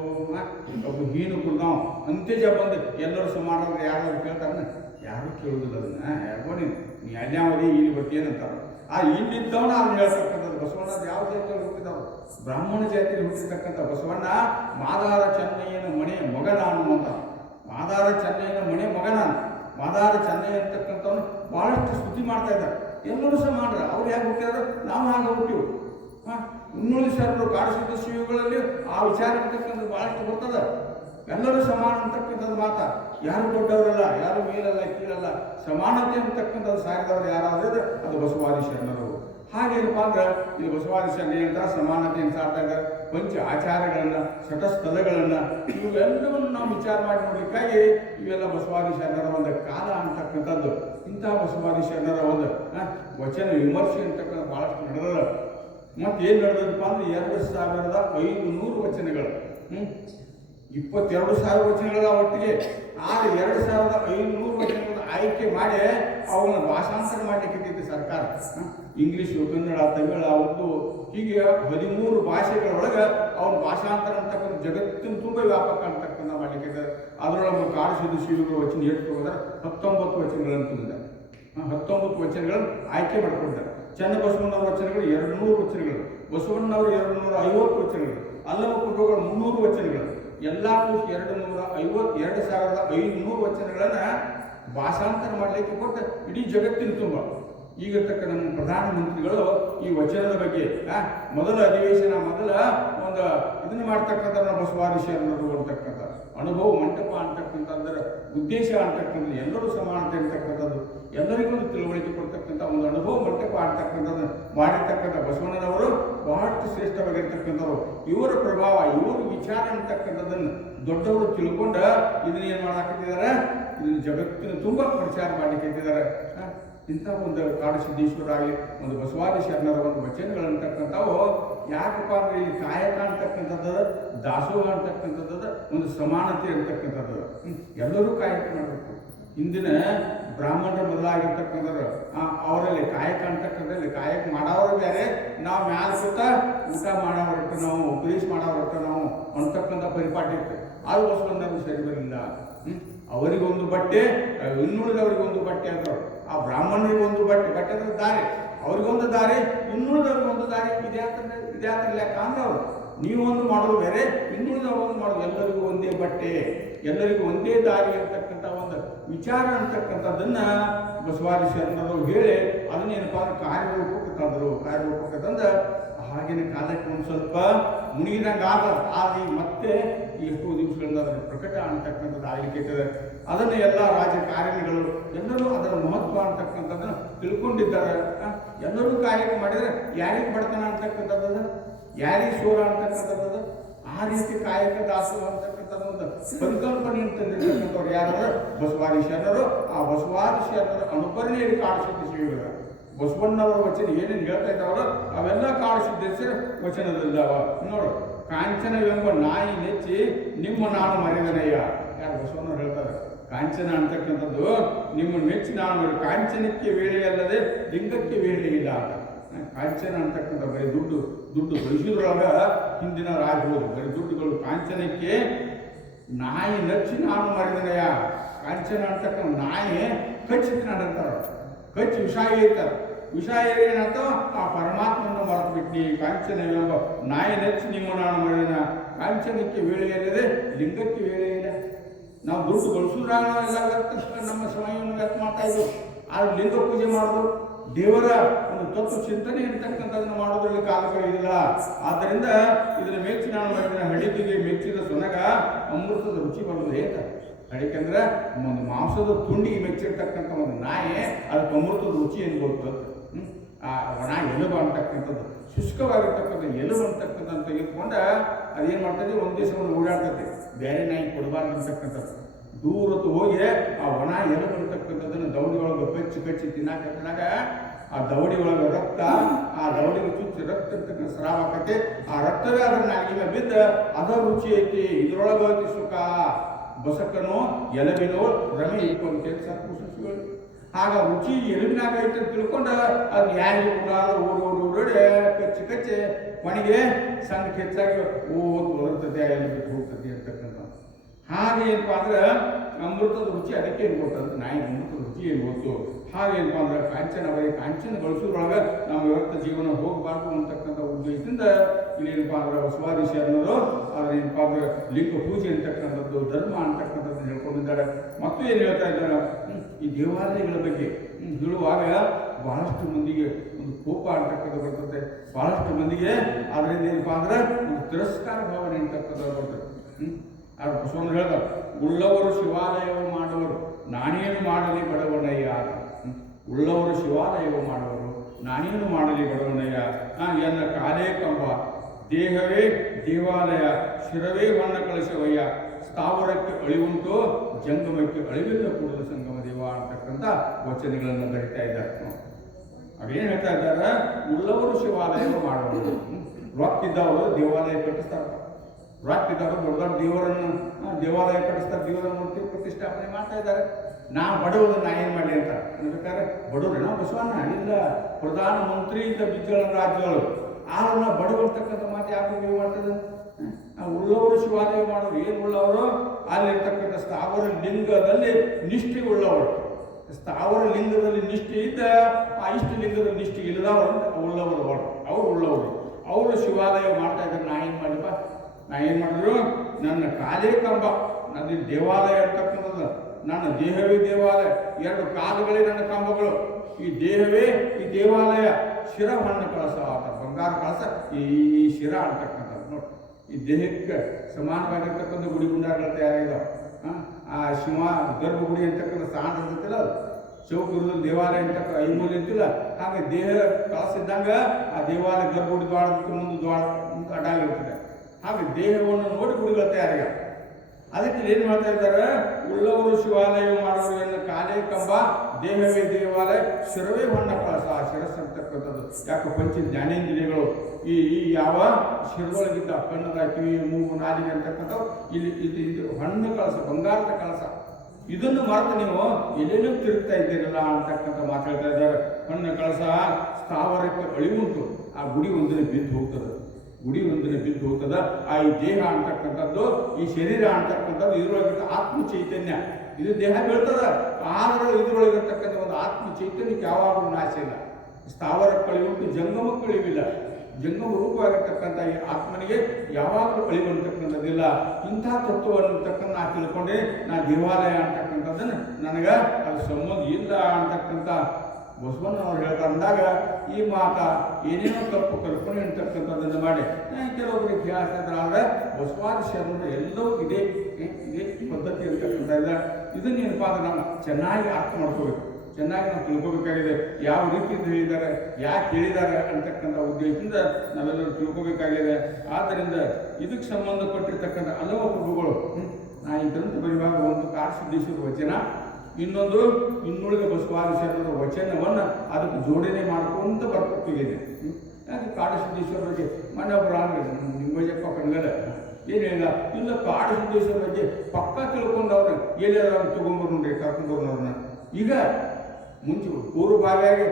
ಒಬ್ಬ ಹೀನು ನಾವು ಅಂತ್ಯಜ ಬಂದು ಎಲ್ಲರೂ ಸಮಾನ ಅಂದ್ರೆ ಯಾರು ಕೇಳ್ತಾರ? ಯಾರು ಕೇಳುವುದಿಲ್ಲ. ಅದನ್ನ ಯಾರಿಗೋ ನೀ ಅನ್ಯಾವಧಿ ಇಲ್ಲಿ ಬರ್ತಿ ಏನಂತಾರ. ಆ ಇಲ್ಲಿದ್ದವನ ಅದನ್ನ ಹೇಳ್ತಕ್ಕಂಥದ್ದು. ಬಸವಣ್ಣ ಯಾವ ಜಾತಿಯಲ್ಲಿ ಹುಟ್ಟಿದವರು? ಬ್ರಾಹ್ಮಣ ಜಾತಿಯಲ್ಲಿ ಹುಟ್ಟಿರ್ತಕ್ಕಂಥ ಬಸವಣ್ಣ ಮಾದಾರ ಚೆನ್ನಯ್ಯನ ಮನೆ ಮಗ ನಾನು ಅಂತ. ಮಾದಾರ ಚೆನ್ನಯ್ಯನ ಮನೆ ಮಗ ನಾನು. ಮಾದಾರ ಚೆನ್ನಯ್ಯ ಅಂತಕ್ಕಂಥವ್ನು ಬಹಳಷ್ಟು ಸ್ತುತಿ ಮಾಡ್ತಾ ಇದ್ದಾರೆ. ಎಲ್ಲರೂ ಸಹ ಮಾಡ್ರ. ಅವ್ರು ಹೇಗೆ ಹುಟ್ಟಿದ್ರು, ನಾವು ಹಾಗೆ ಹುಟ್ಟಿವು. ಇನ್ನುಳಿದ ಶರಣರು ಕಾಡಿಸಿದ ಶಿವಗಳಲ್ಲಿ ಆ ವಿಚಾರ ಅಂತಕ್ಕಂಥದ್ದು ಬಹಳಷ್ಟು ಬರ್ತದೆ. ಎಲ್ಲರೂ ಸಮಾನ ಅಂತಕ್ಕಂಥದ್ದು ಮಾತಾ. ಯಾರು ದೊಡ್ಡವರಲ್ಲ, ಯಾರು ಮೇಲಲ್ಲ, ಕೀಳಲ್ಲ, ಸಮಾನತೆ ಅಂತಕ್ಕಂಥದ್ದು ಸಾರಿದವರು ಯಾರಾದ್ರೆ ಅದು ಬಸವಾದಿ ಶರಣರು. ಹಾಗೇನಪ್ಪ ಅಂದ್ರೆ ಇದು ಬಸವಾದಿ ಶರಣ ಅಂತ ಸಮಾನತೆಯನ್ನು ಸಾರ್ತಾ ಇದ್ದಾರೆ. ಪಂಚ ಆಚಾರಗಳನ್ನ, ಶಟಸ್ಥಲಗಳನ್ನ ಇವೆಲ್ಲವನ್ನು ನಾವು ವಿಚಾರ ಮಾಡಿ ನೋಡಲಿಕ್ಕಾಗಿ ಇವೆಲ್ಲ ಬಸವಾದಿ ಶರಣರ ಒಂದು ಕಾಲ ಅಂತಕ್ಕಂಥದ್ದು. ಇಂತಹ ಬಸವಾದಿ ಶರಣರ ಒಂದು ವಚನ ವಿಮರ್ಶೆ ಅಂತಕ್ಕಂಥ ಬಹಳಷ್ಟು ನಡೆದ. ಮತ್ತೇನು ನಡೆದಪ್ಪ ಅಂದ್ರೆ 2500 ವಚನಗಳು. 22,000 ವಚನಗಳ ಒಟ್ಟಿಗೆ. ಆದ್ರೆ 2,500 ವಚನಗಳ ಆಯ್ಕೆ ಮಾಡಿ ಅವುಗಳನ್ನ ಭಾಷಾಂತರ ಮಾಡಲಿಕ್ಕೆ ಸರ್ಕಾರ. ಇಂಗ್ಲಿಷ್, ಕನ್ನಡ, ತಮಿಳ, ಉರ್ದು ಹೀಗೆ 13 ಭಾಷೆಗಳೊಳಗೆ ಅವನ ಭಾಷಾಂತರ ಅಂತಕ್ಕಂಥ ಜಗತ್ತಿನ ತುಂಬ ವ್ಯಾಪಕ ಅಂತಕ್ಕಂಥ ಮಾಡಲಿಕ್ಕೆ. ಅದರೊಳಗೆ ಕಾಡಿಸಿದ ಶಿವಗಳ ವಚನ ಎಷ್ಟು ಹೋದ್ರೆ 19 ವಚನಗಳನ್ನು ತುಂಬಿದ್ದಾರೆ. 19 ವಚನಗಳನ್ನು ಆಯ್ಕೆ ಮಾಡಿಕೊಂಡಿದ್ದಾರೆ. ಚನ್ನಬಸವಣ್ಣವರ ವಚನಗಳು 200 ವಚನಗಳು, ಬಸವಣ್ಣವರು 250 ವಚನಗಳು, ಅಲ್ಲಮ ಪ್ರಭುಗಳು 300 ವಚನಗಳು, ಎಲ್ಲ 2,500 ವಚನಗಳನ್ನ ಭಾಷಾಂತರ ಮಾಡಲಿಕ್ಕೆ ಕೊಟ್ಟು ಇಡೀ ಜಗತ್ತಿನ ತುಂಬ. ಈಗಿರ್ತಕ್ಕ ನಮ್ಮ ಪ್ರಧಾನಮಂತ್ರಿಗಳು ಈ ವಚನದ ಬಗ್ಗೆ ಮೊದಲ ಅಧಿವೇಶನ, ಮೊದಲ ಒಂದು ಇದನ್ನು ಮಾಡ್ತಕ್ಕಂಥ ಬಸವಾದಿ ಶರಣರು ಅಂತಕ್ಕಂಥ ಅನುಭವ ಮಂಟಪ ಅಂತಕ್ಕಂಥದ್ದರ ಉದ್ದೇಶ ಅಂತಕ್ಕಂಥದ್ದು ಎಲ್ಲರೂ ಸಮಾನತೆ ಅಂತಕ್ಕಂಥದ್ದು, ಎಲ್ಲರಿಗೊಂದು ತಿಳುವಳಿಕೆ ಕೊಡ್ತಕ್ಕಂಥ ಒಂದು ಅನುಭವ ಮಂಟಪ ಅಂತಕ್ಕಂಥದ್ದು ಮಾಡಿರ್ತಕ್ಕಂಥ ಬಸವಣ್ಣನವರು ಬಹಳಷ್ಟು ಶ್ರೇಷ್ಠವಾಗಿರ್ತಕ್ಕಂಥವ್ರು. ಇವರ ಪ್ರಭಾವ, ಇವರ ವಿಚಾರ ಅಂತಕ್ಕಂಥದ್ದನ್ನು ದೊಡ್ಡವರು ತಿಳ್ಕೊಂಡ ಇದನ್ನ ಏನು ಮಾಡಾಕತ್ತಿದ್ದಾರೆ, ಇದನ್ನು ಜಗತ್ತಿನ ತುಂಬ ಪ್ರಚಾರ ಮಾಡಲಿಕ್ಕೆ. ಇಂಥ ಒಂದು ಕಾಡಸಿದ್ದೇಶ್ವರ ಆಗಲಿ, ಒಂದು ಬಸವಾದಿ ಶರಣರ ಒಂದು ವಚನಗಳಂತಕ್ಕಂಥವು ಯಾಕಪ್ಪ ಅಂದ್ರೆ ಇಲ್ಲಿ ಕಾಯಕ ಅಂತಕ್ಕಂಥದ್ದು, ದಾಸೋಹ ಅಂತಕ್ಕಂಥದ್ದು, ಒಂದು ಸಮಾನತೆ ಅಂತಕ್ಕಂಥದ್ದು. ಎಲ್ಲರೂ ಕಾಯಕ ಮಾಡಬೇಕು. ಹಿಂದಿನ ಬ್ರಾಹ್ಮಣರ ಮೊದಲಾಗಿರ್ತಕ್ಕಂಥವ್ರು ಅವರಲ್ಲಿ ಕಾಯಕ ಅಂತಕ್ಕಂಥದ್ದು, ಕಾಯಕ ಮಾಡೋರು ಬೇರೆ, ನಾವು ಮ್ಯಾಲ ಸುತ್ತ ಊಟ ಮಾಡೋರಟ್ಟು ನಾವು, ಉಪದೇಶ ಮಾಡೋರಟ್ಟು ನಾವು ಅಂತಕ್ಕಂಥ ಪರಿಪಾಠ ಇತ್ತು. ಅದು ಬಸವಣ್ಣರು ಸರಿ ಬರಲಿಲ್ಲ. ಅವರಿಗೊಂದು ಬಟ್ಟೆ, ಇನ್ನುಳಿದವರಿಗೊಂದು ಬಟ್ಟೆ ಅಂತಾರೆ. ಆ ಬ್ರಾಹ್ಮಣರಿಗೆ ಒಂದು ಬಟ್ಟೆ ಅಂದ್ರೆ ದಾರಿ, ಅವ್ರಿಗೊಂದು ದಾರಿ, ಇನ್ನುಳಿದವ್ರಿಗೊಂದು ದಾರಿ. ಇದೇ ಲೆಕ್ಕ ಅಂದ್ರೆ ಅವರು ನೀವೊಂದು ಮಾಡೋದು ಬೇರೆ, ಇನ್ನುಳಿದವರೊಂದು ಮಾಡೋದು. ಎಲ್ಲರಿಗೂ ಒಂದೇ ಬಟ್ಟೆ, ಎಲ್ಲರಿಗೂ ಒಂದೇ ದಾರಿ ಅಂತಕ್ಕಂಥ ಒಂದು ವಿಚಾರ ಅಂತಕ್ಕಂಥದ್ದನ್ನ ಬಸವಾದಿ ಶರಣರು ಹೇಳಿ ಅದನ್ನೇನಪ್ಪ ಅಂದ್ರೆ ಕಾರ್ಯರೂಪಕ್ಕೆ ತಂದರು. ಕಾರ್ಯರೂಪಕ್ಕೆ ತಂದ ಆಗಿನ ಕಾಲಕ್ಕೆ ಒಂದು ಸ್ವಲ್ಪ ಮುನಿಗಿದಂಗೆ ಆಗಿ ಮತ್ತೆ ಎಷ್ಟೋ ದಿವಸಗಳಿಂದ ಅದರ ಪ್ರಕಟ ಅಂತಕ್ಕಂಥದ್ದು ಆಗಲಿಕ್ಕೆ. ಅದನ್ನು ಎಲ್ಲ ರಾಜಕಾರಣಿಗಳು ಎಲ್ಲರೂ ಅದರ ಮಹತ್ವ ಅಂತಕ್ಕಂಥದ್ದನ್ನು ತಿಳ್ಕೊಂಡಿದ್ದಾರೆ. ಎಲ್ಲರೂ ಕಾರ್ಯ ಮಾಡಿದರೆ ಯಾರಿಗೆ ಬಡತನ ಅಂತಕ್ಕಂಥದ್ದು, ಯಾರಿಗೆ ಶೋರ ಅಂತಕ್ಕಂಥದ್ದು, ಆ ರೀತಿ ಕಾಯಕ ದಾಸೋಹ ಅಂತಕ್ಕಂಥದ್ದು ಒಂದು ಪರಿಕಲ್ಪನೆ ಅಂತಂದಿರ್ತಕ್ಕಂಥವ್ರು ಯಾರಾದ್ರೆ ಬಸವಾದಿ ಶರಣರು. ಆ ಬಸವಾದಿ ಶರಣರ ಅನುಕರಣೆಯಲ್ಲಿ ಕಾಡಿಸಿದ್ದ ಶಿವರ ಬಸವಣ್ಣವರ ವಚನ ಏನೇನು ಹೇಳ್ತಾ ಇದ್ದಾವಲ್ಲ ಅವೆಲ್ಲ ಕಾಡಿಸಿದ್ದೇಶ್ವರ ವಚನದಲ್ಲಿದ್ದಾವ. ನೋಡು, ಕಾಂಚನವೆಂಬ ನಾಯಿ ನೆಚ್ಚಿ ನಿಮ್ಮ ನಾನು ಮರೆದನಯ್ಯ. ಯಾರು ಬಸವಣ್ಣವ್ರು ಹೇಳ್ತಾರೆ. ಕಾಂಚನ ಅಂತಕ್ಕಂಥದ್ದು ನಿಮ್ಮ ಮೆಚ್ಚಿ ನಾನು, ಕಾಂಚನಕ್ಕೆ ವೇಳೆ ಅಲ್ಲದೆ ಲಿಂಗಕ್ಕೆ ವೇಳೆ ಇಲ್ಲ ಅಂತ. ಕಾಂಚನ ಅಂತಕ್ಕಂಥ ಬರೀ ದುಡ್ಡು ದುಡ್ಡು ಗಳಿಸಿದ್ರೊಳಗೆ ಹಿಂದಿನ ರಾಜರು ಬರೀ ದುಡ್ಡುಗಳು ಕಾಂಚನಕ್ಕೆ ನಾಯಿ ನಚ್ಚಿ ನಾನು ಮಾರಿದನಯ್ಯ. ಕಾಂಚನ ಅಂತಕ್ಕ ನಾಯಿ ಕಚ್ಚಿತ್ ಅಂತಾರೆ, ಕಚ್ಚಿ ವಿಷ ಏರ್ತಾರೆ. ವಿಷ ಏನಾತ ಆ ಪರಮಾತ್ಮನ ಮರೆತು ಬಿಟ್ಟಿ ಕಾಂಚನ ಎಂಬ ನಾಯಿ ನಚ್ಚಿ ನಿಮ್ಮ ನಾನು ಮಾಡಿದ. ಕಾಂಚನಕ್ಕೆ ವೇಳೆ ಏನಿದೆ, ಲಿಂಗಕ್ಕೆ ವೇಳೆ ಇದೆ. ನಾವು ದುಡ್ಡು ಗಳಿಸೋದ್ರಾಗ ಎಲ್ಲ ನಮ್ಮ ಸಮಯವನ್ನು ವ್ಯರ್ಥ ಮಾಡ್ತಾ ಇದ್ವು. ಆದ್ರೆ ಲಿಂಗ ಪೂಜೆ ಮಾಡೋದು, ದೇವರ ಒಂದು ತತ್ವ ಚಿಂತನೆ ಇರ್ತಕ್ಕಂಥದ್ದನ್ನು ಮಾಡೋದ್ರಲ್ಲಿ ಕಾಲಗಳಿಲ್ಲ. ಆದ್ದರಿಂದ ಇದರ ಮೆಚ್ಚಿ ನಾನು ಮಾಡಿದ ಹಡಿಕೆಗೆ ಮೆಚ್ಚಿದ ಸೊನಗ ಅಮೃತದ ರುಚಿ ಬರೋದು ಏಕ. ಯಾಕೆಂದ್ರೆ ಒಂದು ಮಾಂಸದ ತುಂಡಿಗೆ ಮೆಚ್ಚಿರ್ತಕ್ಕಂಥ ಒಂದು ನಾಯಿ ಅದಕ್ಕೆ ಅಮೃತದ ರುಚಿ ಏನು ಗೊತ್ತು. ಆ ಒಣ ಎಲುಬು ಅಂತಕ್ಕಂಥದ್ದು, ಶುಷ್ಕವಾಗಿರ್ತಕ್ಕಂಥ ಎಲುಬು ಅಂತಕ್ಕಂಥ ತೆಗೆದುಕೊಂಡ ಅದೇನು ಮಾಡ್ತದೆ, ಒಂದು ದಿವಸ ಒಂದು ಓಡಾಡ್ತದೆ, ಬೇರೆ ನಾಯಿ ಕೊಡಬಾರ್ದು ಅಂತಕ್ಕಂಥದ್ದು. ದೂರತ್ತು ಹೋಗಿ ಆ ಒಣ ಎಲುಬು ಅಂತಕ್ಕಂಥದ್ದನ್ನು ದವಡಿ ಒಳಗೆ ಕಚ್ಚಿ ತಿನ್ನಾಕ ಆ ದವಡಿ ಒಳಗೆ ರಕ್ತ, ಆ ದವಡಿಗೆ ಚುಚ್ಚಿ ರಕ್ತ ಇರ್ತಕ್ಕಂಥ ಸ್ರಾವ ಆಕತೆ. ಆ ರಕ್ತವೇ ಅದರ ನಾಲಿಗೆ ಬಿದ್ದ ಅದರ ರುಚಿ ಐತಿ, ಇದ್ರೊಳಗೆ ಐತಿ ಸುಖ. ಬಸಕನೋ ಎಲುಬಿನೋ ರಮೆ ಇಟ್ಕೊಂತ ಸತ್ಪುರುಷಗಳು. ಆಗ ರುಚಿ ಎಲುಬಿನಾಗ ಐತೆ ಅಂತ ತಿಳ್ಕೊಂಡು ಅದು ಯಾರಿಗೆ ಕೂಡ ಓಡಿ ಕಚ್ಚಿ ಕೊನೆಗೆ ಸಣ್ಣ ಹೆಚ್ಚಾಗಿ ಬರ್ತದೆ, ಎಲುಬಿಟ್ಟು ಹೋಗ್ತದೆ ಅಂತಕ್ಕಂಥ. ಹಾಗೆ ಏನಪ್ಪ ಅಂದ್ರೆ ಅಮೃತದ ರುಚಿ ಅದಕ್ಕೆ ಏನು ಗೊತ್ತಂತ, ನಾಯಿ ಅಮೃತದ ರುಚಿ ಏನು ಗೊತ್ತು. ಹಾಗೇನಪ್ಪ ಅಂದ್ರೆ ಕಾಂಚನ ಬರೀ ಕಾಂಚನ ಗಳಿಸೋದ್ರೊಳಗೆ ನಾವು ವ್ಯವಸ್ಥೆ ಜೀವನ ಹೋಗಬಾರ್ದು ಅಂತಕ್ಕಂಥ ಉದ್ದೇಶದಿಂದ ಇಲ್ಲೇನಪ್ಪ ಅಂದ್ರೆ ಬಸವಾದಿ ಅನ್ನೋದು ಆದ್ರೆ ಏನಪ್ಪ ಅಂದ್ರೆ ಲಿಂಗ ಪೂಜೆ ಅಂತಕ್ಕಂಥದ್ದು, ಧರ್ಮ ಅಂತಕ್ಕಂಥದ್ದು ಹೇಳ್ಕೊಂಡಿದ್ದಾರೆ. ಮತ್ತು ಏನು ಹೇಳ್ತಾ ಇದ್ದಾರೆ, ಈ ದೇವಾಲಯಗಳ ಬಗ್ಗೆ ಹೇಳುವಾಗ ಬಹಳಷ್ಟು ಮಂದಿಗೆ ಒಂದು ಕೋಪ ಅಂತಕ್ಕಂಥ ಬರ್ತದೆ, ಬಹಳಷ್ಟು ಮಂದಿಗೆ ಅದರಿಂದ ಏನಪ್ಪ ಅಂದ್ರೆ ಒಂದು ತಿರಸ್ಕಾರ ಭಾವನೆ ಅಂತಕ್ಕಂಥದ್ದು ಬರ್ತದೆ. ಅವ್ರು ಬಸವಣ್ಣ ಹೇಳ್ತಾರೆ, ಉಳ್ಳವರು ಶಿವಾಲಯವು ಮಾಡುವರು ನಾನೇನು ಮಾಡಲಿ ಬಡವನಯ್ಯ. ಉಳ್ಳವರು ಶಿವಾಲಯವು ಮಾಡುವರು ನಾನೇನು ಮಾಡಲಿ ಬಡವನಯ್ಯ. ಎನ್ನ ಕಾಲೇ ಕಂಬ ದೇಹವೇ ದೇವಾಲಯ, ಶಿರವೇ ಹೊನ್ನ ಕಳಶವಯ್ಯ. ಸ್ಥಾವರಕ್ಕೆ ಅಳಿವುಂಟು ಜಂಗಮಕ್ಕೆ ಅಳಿವಿಲ್ಲ ಕೂಡಲ ಸಂಗಮ ದೇವ ಅಂತಕ್ಕಂಥ ವಚನಗಳನ್ನು ಬರಿತಾ ಇದ್ದಾರೆ. ಅವೇನು ಹೇಳ್ತಾ ಇದ್ದಾರೆ, ಉಳ್ಳವರು ಶಿವಾಲಯವು ಮಾಡುವರು. ರೊಕ್ಕಿದ್ದವರು ದೇವಾಲಯ ಕಟ್ಟಿಸ್ತಾರೆ, ರೊಕ್ಕಿದ್ದವರು ದೊಡ್ಡ ದೊಡ್ಡ ದೇವರನ್ನು ದೇವಾಲಯ ಕಟ್ಟಿಸ್ತಾರೆ, ದೇವರ ಮೂರ್ತಿ ಪ್ರತಿಷ್ಠಾಪನೆ ಮಾಡ್ತಾ ಇದ್ದಾರೆ. ನಾ ಬಡವರು ನಾ ಏನು ಮಾಡಲಿ ಅಂತ ಅನ್ಬೇಕಾದ್ರೆ, ಬಡವ್ರೆ ನಾವು ಬಸವಣ್ಣ ಇಲ್ಲ ಪ್ರಧಾನ ಮಂತ್ರಿ ಇಂಥ ಬಿಜ್ಜಳ ರಾಜ್ಯಗಳು ಆದ್ರೂ ನಾವು ಬಡವರ್ತಕ್ಕಂಥ ಮಾತು ಯಾಕೆ ನೀವು ಮಾಡ್ತದೆ. ಉಳ್ಳವರು ಶಿವಾಲಯ ಮಾಡೋರು ಏನು ಉಳ್ಳವರು, ಅಲ್ಲಿರ್ತಕ್ಕಂಥ ಸ್ಥಾವರ ಲಿಂಗದಲ್ಲಿ ನಿಷ್ಠೆ ಉಳ್ಳವರು. ಸ್ಥಾವರ ಲಿಂಗದಲ್ಲಿ ನಿಷ್ಠೆ ಇದ್ದ ಆ ಇಷ್ಟ ಲಿಂಗದ ನಿಷ್ಠೆ ಇಲ್ಲದವರು ಉಳ್ಳವರು, ಅವರು ಉಳ್ಳವರು. ಅವರು ಶಿವಾಲಯ ಮಾಡ್ತಾ ಇದ್ದಾರೆ. ನಾ ಏನು ಮಾಡಿಪ್ಪ, ನಾ ಏನು ಮಾಡಿದ್ರು, ನನ್ನ ಕಾಲೇ ಕಂಬ, ನನ್ನ ದೇವಾಲಯ ಅಂತಕ್ಕಂಥದ್ದು, ನನ್ನ ದೇಹವೇ ದೇವಾಲಯ, ಎರಡು ಕಾಲುಗಳೇ ನನ್ನ ಕಂಬಗಳು, ಈ ದೇಹವೇ ಈ ದೇವಾಲಯ. ಶಿರ ಹೊನ್ನ ಕಳಸ ಆತ, ಬಂಗಾರ ಕಳಸ ಈ ಶಿರ ಅಂತಕ್ಕಂಥದ್ದು ನೋಡಿ. ಈ ದೇಹಕ್ಕೆ ಸಮಾನವಾಗಿರ್ತಕ್ಕಂಥ ಗುಡಿ ಗುಂಡಾರಗಳು ತಯಾರಾಗಿದ್ದಾವೆ. ಆ ಶಿವ ಗರ್ಭಗುಡಿ ಅಂತಕ್ಕಂಥ ಸ್ಥಾನ ಇರ್ತಿಲ್ಲ, ಅದು ಚೌಕುರದ ದೇವಾಲಯ ಅಂತಕ್ಕ ಐಮೂಲೆ ಅಂತಿಲ್ಲ. ಹಾಗೆ ದೇಹ ಕಳಸ ಇದ್ದಂಗ ಆ ದೇವಾಲಯ ಗರ್ಭಗುಡಿ ದ್ವಾರಕ್ಕೆ ಮುಂದೆ ಅಡ್ಡಾಗಿರ್ತದೆ. ಹಾಗೆ ದೇಹವನ್ನು ನೋಡಿ ಗುಡಿಗಳು ತಯಾರಾಗ. ಅದಕ್ಕೆ ಏನು ಮಾಡ್ತಾ ಇದ್ದಾರೆ, ಉಳ್ಳವರು ಶಿವಾಲಯ ಮಾಡುವರು ಎನ್ನ ಕಾಲೇ ಕಂಬ ದೇಹವೇ ದೇವಾಲಯ, ಶಿರವೇ ಹೊನ್ನ ಕಳಸ. ಆ ಶಿರಸ್ ಅಂತಕ್ಕಂಥದ್ದು ಯಾಕೆ ಪಂಚ ಜ್ಞಾನೇಂದ್ರಿಯಗಳು ಈ ಯಾವ ಶಿರದೊಳಗಿದ್ದ ಕಣ್ಣದ ಕಿವಿ ಮೂಗು ನಾಲಿಗೆ ಅಂತಕ್ಕಂಥವು ಇದು ಹೊನ್ನ ಕಳಸ, ಬಂಗಾರದ ಕಳಸ. ಇದನ್ನು ಮರೆತು ನೀವು ಎಲ್ಲೆಲ್ಲೂ ತಿರುಗ್ತಾ ಇದ್ದೀರಲ್ಲ ಅಂತಕ್ಕಂಥ ಮಾತಾಡ್ತಾ ಇದ್ದಾರೆ. ಹೊನ್ನ ಕಳಸ ಸ್ಥಾವರಕ್ಕೆ ಅಳಿವುಂಟು, ಆ ಗುಡಿ ಒಂದನೇ ಬಿದ್ದು ಹೋಗ್ತದೆ, ಗುಡಿ ಒಂದನೇ ಬಿದ್ದು ಹೋಗ್ತದ. ಆ ಈ ದೇಹ ಅಂತಕ್ಕಂಥದ್ದು, ಈ ಶರೀರ ಅಂತಕ್ಕಂಥದ್ದು, ಇದ್ರೊಳಗಿರ್ತ ಆತ್ಮ ಚೈತನ್ಯ, ಇದು ದೇಹ ಬೀಳ್ತದ, ಆದ್ರೆ ಇದ್ರೊಳಗಿರ್ತಕ್ಕಂಥ ಒಂದು ಆತ್ಮ ಚೈತನ್ಯಕ್ಕೆ ಯಾವಾಗಲೂ ನಾಶ ಇಲ್ಲ. ಸ್ಥಾವರಕ್ಕೆ ಅಳಿವುಂಟು ಜಂಗಮಕ್ಕೆ ಅಳಿವಿಲ್ಲ. ಜಂಗಮ ರೂಪವಾಗಿರ್ತಕ್ಕಂಥ ಈ ಆತ್ಮನಿಗೆ ಯಾವಾಗಲೂ ಅಳಿವಂತಕ್ಕಂಥದ್ದಿಲ್ಲ. ಇಂಥ ತತ್ವವನ್ನು ತಕ್ಕಂಥ ನಾ ತಿಳ್ಕೊಂಡೆ, ನಾ ದೇವಾಲಯ ಅಂತಕ್ಕಂಥದ್ದನ್ನು ನನಗೆ ಅದು ಸಂಬಂಧ ಇಲ್ಲ ಅಂತಕ್ಕಂಥ ಬಸವಣ್ಣನವ್ರು ಹೇಳ್ತಾ ಅಂದಾಗ ಈ ಮಾತ ಏನೇನೋ ತಪ್ಪು ಕಲ್ಪನೆ ಅಂತಕ್ಕಂಥದ್ದನ್ನು ಮಾಡಿ ಕೆಲವೊಬ್ಬರು ಇತಿಹಾಸ ಆದರೆ ಬಸವಾದಿ ಶರಣರು ಎಲ್ಲವೂ ಇದೇ ಪದ್ಧತಿ ಅಂತಕ್ಕಂಥ ಇಲ್ಲ. ಇದನ್ನ ಏನಪ್ಪ ಅಂದ್ರೆ ನಾವು ಚೆನ್ನಾಗಿ ಅರ್ಥ ಮಾಡ್ಕೋಬೇಕು, ಚೆನ್ನಾಗಿ ನಾವು ತಿಳ್ಕೊಬೇಕಾಗಿದೆ. ಯಾವ ರೀತಿಯಿಂದ ಹೇಳಿದ್ದಾರೆ, ಯಾಕೆ ಹೇಳಿದ್ದಾರೆ ಅಂತಕ್ಕಂಥ ಉದ್ದೇಶದಿಂದ ನಾವೆಲ್ಲರೂ ತಿಳ್ಕೊಬೇಕಾಗಿದೆ. ಆದ್ದರಿಂದ ಇದಕ್ಕೆ ಸಂಬಂಧಪಟ್ಟಿರ್ತಕ್ಕಂಥ ಹಲವು ಪ್ರಭುಗಳು ನಾ ಈ ಗ್ರಂಥ ಬರೆಯುವಾಗ ಒಂದು ಕಾಡಸಿದ್ದೇಶ್ವರ ವಚನ, ಇನ್ನೊಂದು ಇನ್ನುಳಿದ ಬಸವಾದಿ ಶರಣರ ವಚನವನ್ನು ಅದಕ್ಕೆ ಜೋಡಣೆ ಮಾಡ್ಕೊಂತ ಬರ್ಕೊಟ್ಟಿದ್ದೇನೆ. ಯಾಕೆ ಕಾಡಸಿದ್ದೇಶ್ವರ ಬಗ್ಗೆ ಮನೆ ಒಬ್ಬರು ನಿಂಬಜಪ್ಪ ಕಣ್ಗಲ ಏನು ಹೇಳಿಲ್ಲ, ಇಲ್ಲ ಕಾಡಸಿದ್ದೇಶ್ವರ ಬಗ್ಗೆ ಪಕ್ಕ ತಿಳ್ಕೊಂಡವ್ರು ಎಲ್ಲಾರು ತಗೊಂಡ್ಬರು ನೋಡ್ರಿ, ಕರ್ಕೊಂಡ್ಬರ್ನವ್ರನ್ನ. ಈಗ ಮುಂಚೆ ಪೂರ್ವ ಭಾವಿಯಾಗಿ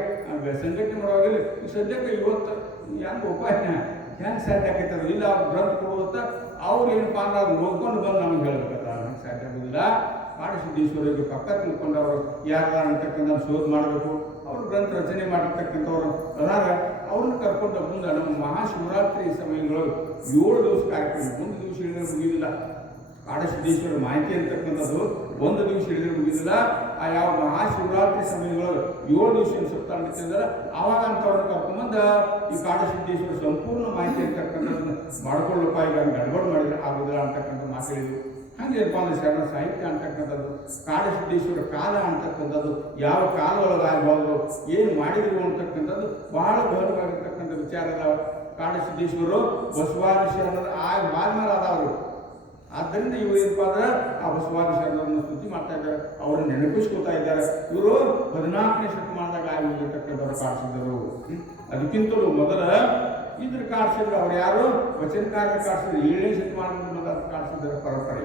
ಸಂಘಟನೆ ಮಾಡುವಾಗಲಿ ಸದ್ಯಕ್ಕೆ ಇವತ್ತು ಹೆಂಗೆ ಉಪಾಯನ ಹೆಂಗೆ ಸಾಧ್ಯ ಆಕೈತದ ಇಲ್ಲ ಅವ್ರು ಗ್ರಂಥ ಕೊಡುವಂತ ಅವ್ರು ಏನಪ್ಪಾ ಅಂದ್ರೆ ಅವ್ರು ನೋಡ್ಕೊಂಡು ಬಂದು ನಮ್ಗೆ ಹೇಳ್ಬೇಕಲ್ಲ ಹೆಂಗೆ ಸಾಧ್ಯ ಆಗೋದಿಲ್ಲ. ಕಾಡಸಿದ್ದೇಶ್ವರಿಗೆ ಪಕ್ಕ ತಿಳ್ಕೊಂಡು ಅವರು ಯಾರು ಅಂತಕ್ಕಂಥ ಶೋಧ ಮಾಡಬೇಕು. ಅವರು ಗ್ರಂಥ ರಚನೆ ಮಾಡಿರ್ತಕ್ಕಂಥವ್ರು ಅದಾರ ಅವ್ರನ್ನ ಕರ್ಕೊಂಡು ಮುಂದೆ ನಮ್ಮ ಮಹಾಶಿವರಾತ್ರಿ ಸಮಯಗಳು 7 ದಿವಸ ಕಾರ್ಯಕ್ರಮ. ಒಂದು ದಿವಸ ಹೇಳಿದ್ರೆ ಮುಗಿದಿಲ್ಲ. ಕಾಡಸಿದ್ದೇಶ್ವರ ಮಾಹಿತಿ ಅಂತಕ್ಕಂಥದ್ದು ಒಂದು ದಿವಸ ಹೇಳಿದ್ರೆ ಮುಗಿದಿಲ್ಲ. ಆ ಯಾವ ಮಹಾಶಿವರಾತ್ರಿ ಸಮಯಗಳು 7 ದಿವಸ ಸುತ್ತ ನಡೀತಿದ್ದಾರೆ. ಆವಾಗ ಅಂಥವ್ರನ್ನ ಕರ್ಕೊಂಬಂದು ಈ ಕಾಡಸಿದ್ದೇಶ್ವರ ಸಂಪೂರ್ಣ ಮಾಹಿತಿ ಅಂತಕ್ಕಂಥದ್ದನ್ನು ಮಾಡ್ಕೊಳ್ಳಪ್ಪ ಈಗ ಗಡ್ಬಡ್ ಮಾಡಿದ್ರೆ ಆಗೋದಿಲ್ಲ ಅಂತಕ್ಕಂಥ ಮಾತು ಹೇಳಿದ್ರು. ಹಂಗೇನಪ್ಪ ಅಂದ್ರೆ ಶರಣ ಸಾಹಿತ್ಯ ಅಂತಕ್ಕಂಥದ್ದು ಕಾಡಸಿದ್ದೇಶ್ವರ ಕಾಲ ಅಂತಕ್ಕಂಥದ್ದು ಯಾವ ಕಾಲ ಒಳಗಾಗಬಾರ್ದು ಏನು ಮಾಡಿದ್ರು ಅಂತಕ್ಕಂಥದ್ದು ಬಹಳ ಗೌರವಾಗಿರ್ತಕ್ಕಂಥ ವಿಚಾರ ಅದಾವ. ಕಾಡಸಿದ್ದೇಶ್ವರರು ಬಸವಾದಿ ಶರಣರ ಆದ್ಮೇಲೆ ಅದಾವರು. ಆದ್ದರಿಂದ ಇವರು ಏನಪ್ಪ ಅಂದ್ರೆ ಆ ಬಸವಾದಿ ಶರಣರನ್ನು ಸ್ತುತಿ ಮಾಡ್ತಾ ಇದ್ದಾರೆ, ಅವ್ರನ್ನ ನೆನಪಿಸ್ಕೊತಾ ಇದ್ದಾರೆ. ಇವರು 14ನೇ ಶತಮಾನದಾಗ ಆಗಿರ್ತಕ್ಕಂಥವ್ರು ಕಾಡಿಸಿದರು. ಅದಕ್ಕಿಂತಲೂ ಮೊದಲ ಇದ್ರ ಕಾಡಿಸಿದ್ರು ಅವ್ರು ಯಾರು ವಚನಕಾರರ ಕಾಡಿಸಿದ್ರು 7ನೇ ಶತಮಾನದಿಂದ ಕಾಡಿಸಿದ್ದಾರೆ ಪರಂಪರೆ.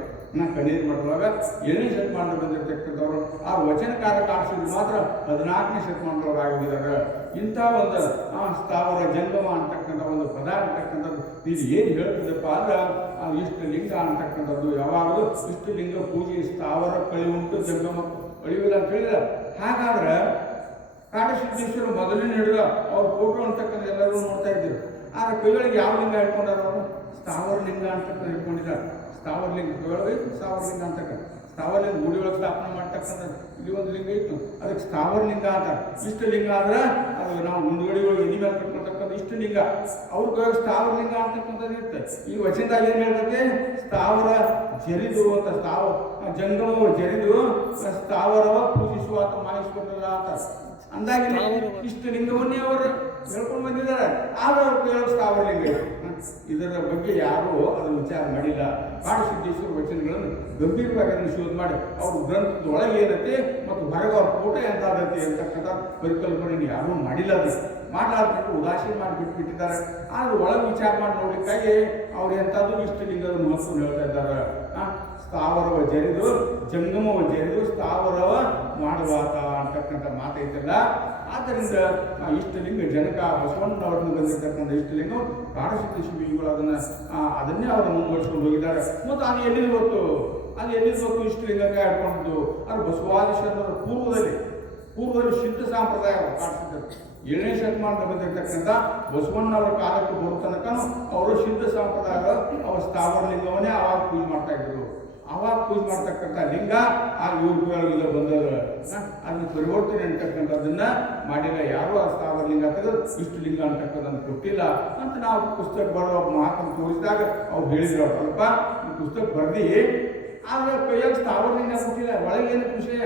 ಕಣ್ಣೀರು ಮಠದೊಳಗ 7ನೇ ಶತಮಾನದಲ್ಲಿ ಬಂದಿರತಕ್ಕಂಥವ್ರು ಆ ವಚನಕಾರ ಕಾಡಿಸಿದ್ರು ಮಾತ್ರ 14ನೇ ಶತಮಾನದೊಳಗೆ ಆಗಿದ್ದಾರೆ. ಇಂಥ ಒಂದು ಸ್ಥಾವರ ಜಂಗಮ ಅಂತಕ್ಕಂಥ ಒಂದು ಪದ ಅಂತಕ್ಕಂಥದ್ದು ಇದು ಏನು ಹೇಳ್ತಿದ್ದಪ್ಪ ಅಂದ್ರೆ ಇಷ್ಟು ಲಿಂಗ ಅಂತಕ್ಕಂಥದ್ದು ಯಾವಾಗಲೂ ಇಷ್ಟು ಲಿಂಗ ಪೂಜೆ ಸ್ಥಾವರ ಕಳಿವುಂಟು ಜಂಗಮ ಕಳಿವಿಲ್ಲ ಅಂತ ಹೇಳಿದ್ರೆ. ಹಾಗಾದ್ರೆ ಕಾಡಸಿದ್ದೇಶ್ವರ ಮೊದಲನೇ ಹಿಡಿದ ಅವ್ರ ಫೋಟೋ ಅಂತಕ್ಕಂಥ ಎಲ್ಲರೂ ನೋಡ್ತಾ ಇದ್ರು. ಆದ್ರೆ ಕೈಗಳಿಗೆ ಯಾವ ಲಿಂಗ ಇಟ್ಕೊಂಡಾರ ಅವರು ಸ್ಥಾವರ ಲಿಂಗ ಅಂತಕ್ಕಂಥ ಇಟ್ಕೊಂಡಿದ್ದಾರೆ. ಸ್ಥಾವರ ಲಿಂಗ ಕೈಯೊಳಗೆ ಸ್ಥಾವರ ಲಿಂಗ ಅಂತಕ್ಕಂಥ ಸ್ಥಾವರ ಲಿಂಗ ಗುಡಿ ಒಳಗೆ ಸ್ಥಾಪನೆ ಮಾಡ್ತಕ್ಕಂಥ ಇಲ್ಲಿ ಒಂದು ಲಿಂಗ ಇತ್ತು, ಅದಕ್ಕೆ ಸ್ಥಾವರ ಲಿಂಗ ಅಂತ. ಇಷ್ಟು ಲಿಂಗ ಆದ್ರೆ ಅದು ನಾವು ಮುಂದುಗಡೆ ಒಳಗೆ ಎದಿ ಮೇಲೆ ಕಟ್ಕೊಳ್ತಕ್ಕಂಥ ಇಷ್ಟು ಲಿಂಗ ಅವ್ರ ಕೈಯಾಗ ಸ್ಥಾವರ ಲಿಂಗ ಅಂತಕ್ಕಂಥದ್ದು ಇರುತ್ತೆ. ಈ ವಚನದಾಗ ಏನು ಹೇಳ್ತೈತೆ ಸ್ಥಾವರ ಜರಿದು ಅಂತ ಜಂಗಮವ ಜರಿದು ಸ್ಥಾವರವ ಪೂಜಿಸುವ ಅಥವಾ ಮಾಯಿಸುವುದಿಲ್ಲ ಅಂತ ಅಂದಾಗಿ ಇಷ್ಟು ಲಿಂಗವನ್ನೇ ಅವರು ಹೇಳ್ಕೊಂಡು ಬಂದಿದ್ದಾರೆ. ಆದ್ರೆ ಅವ್ರು ಕೇಳೋ ಸ್ಥಾವರ ಲಿಂಗ ಇದರ ಬಗ್ಗೆ ಯಾರೂ ಅದನ್ನು ವಿಚಾರ ಮಾಡಿಲ್ಲ. ಕಾಡಸಿದ್ದೇಶ್ವರ ವಚನಗಳನ್ನು ಗಂಭೀರವಾಗಿ ಅದನ್ನು ಶೋಧ ಮಾಡಿ ಅವ್ರ ಗ್ರಂಥದ ಒಳಗೆ ಏನತ್ತೆ ಮತ್ತು ಹೊರಗೆ ಅವ್ರ ಫೋಟೋ ಎಂತಾದತ್ತೆ ಅಂತಕ್ಕಂಥ ಪರಿಕಲ್ಪನೆ ಯಾರೂ ಮಾಡಿಲ್ಲ. ಅದು ಮಾತಾಡ್ಬಿಟ್ಟು ಉದಾಸೀನ ಮಾಡಿ ಬಿಟ್ಬಿಟ್ಟಿದ್ದಾರೆ. ಆದ್ರೆ ಒಳಗೆ ವಿಚಾರ ಮಾಡಿ ನೋಡ್ಲಿಕ್ಕಾಗಿ ಅವ್ರು ಎಂಥದ್ದು ಇಷ್ಟು ಲಿಂಗದ ಮಹತ್ವ ಹೇಳ್ತಾ ಇದ್ದಾರೆ. ಸ್ಥಾವರವ ಜರಿದು ಜಂಗಮವ ಜರಿದು ಸ್ಥಾವರವ ಮಾಡುವಾತ ಅಂತಕ್ಕಂಥ ಮಾತೈತಲ್ಲ. ಆದ್ದರಿಂದ ಇಷ್ಟಲಿಂಗ ಜನಕ ಬಸವಣ್ಣನವರನ್ನು ಬಂದಿರತಕ್ಕಂಥ ಇಷ್ಟಲಿಂಗ ಕಾಡಸಿದ್ದೇಶ್ವರ ಅದನ್ನೇ ಅವರು ಮುಂದುವರಿಸ್ಕೊಂಡು ಹೋಗಿದ್ದಾರೆ. ಮತ್ತು ಅದು ಎಲ್ಲಿಗೆ ಗೊತ್ತು ಇಷ್ಟಲಿಂಗಕ್ಕೆ ಆಡ್ಕೊಂಡಿದ್ದು ಅದು ಬಸವಾದಿ ಶರಣರ ಪೂರ್ವದಲ್ಲಿ ಸಿದ್ಧ ಸಂಪ್ರದಾಯ ಕಾಡಿಸಿದ್ದರು. 7ನೇ ಶತಮಾನದಲ್ಲಿ ಬಂದಿರತಕ್ಕಂಥ ಬಸವಣ್ಣವರ ಕಾಲಕ್ಕೆ ಬರೋ ತನಕ ಅವರು ಸಿದ್ಧ ಸಂಪ್ರದಾಯ ಅವರ ಸ್ಥಾವರ ಲಿಂಗವನ್ನೇ ಆವಾಗ ಪೂಜೆ ಮಾಡ್ತಾ ಇದ್ರು. ಆವಾಗ ಪೂಜೆ ಮಾಡ್ತಕ್ಕಂಥ ಲಿಂಗ ಆ ಇವ್ರಿಗೆಲ್ಲ ಬಂದದ ಅದನ್ನ ಪರಿವರ್ತನೆ ಅಂತಕ್ಕಂಥದ್ದನ್ನ ಮಾಡಿಲ್ಲ. ಯಾರು ಆ ಸ್ಥಾವರ ಲಿಂಗ ತೆಗೆದು ಇಷ್ಟು ಲಿಂಗ ಅಂತಕ್ಕಂಥದ್ದು ಕೊಟ್ಟಿಲ್ಲ ಅಂತ ನಾವು ಪುಸ್ತಕ ಬರೋ ಮಹಾತ್ಮ ತೋರಿಸಿದಾಗ ಅವ್ರು ಹೇಳಿದ್ರು. ಅವ್ರು ಸ್ವಲ್ಪ ಪುಸ್ತಕ ಬರ್ದಿ ಆದ್ರೆ ಕೈಯಾಗ ಸ್ಥಾವರ ಲಿಂಗ ಕೊಟ್ಟಿಲ್ಲ. ಒಳಗೇನು ವಿಷಯ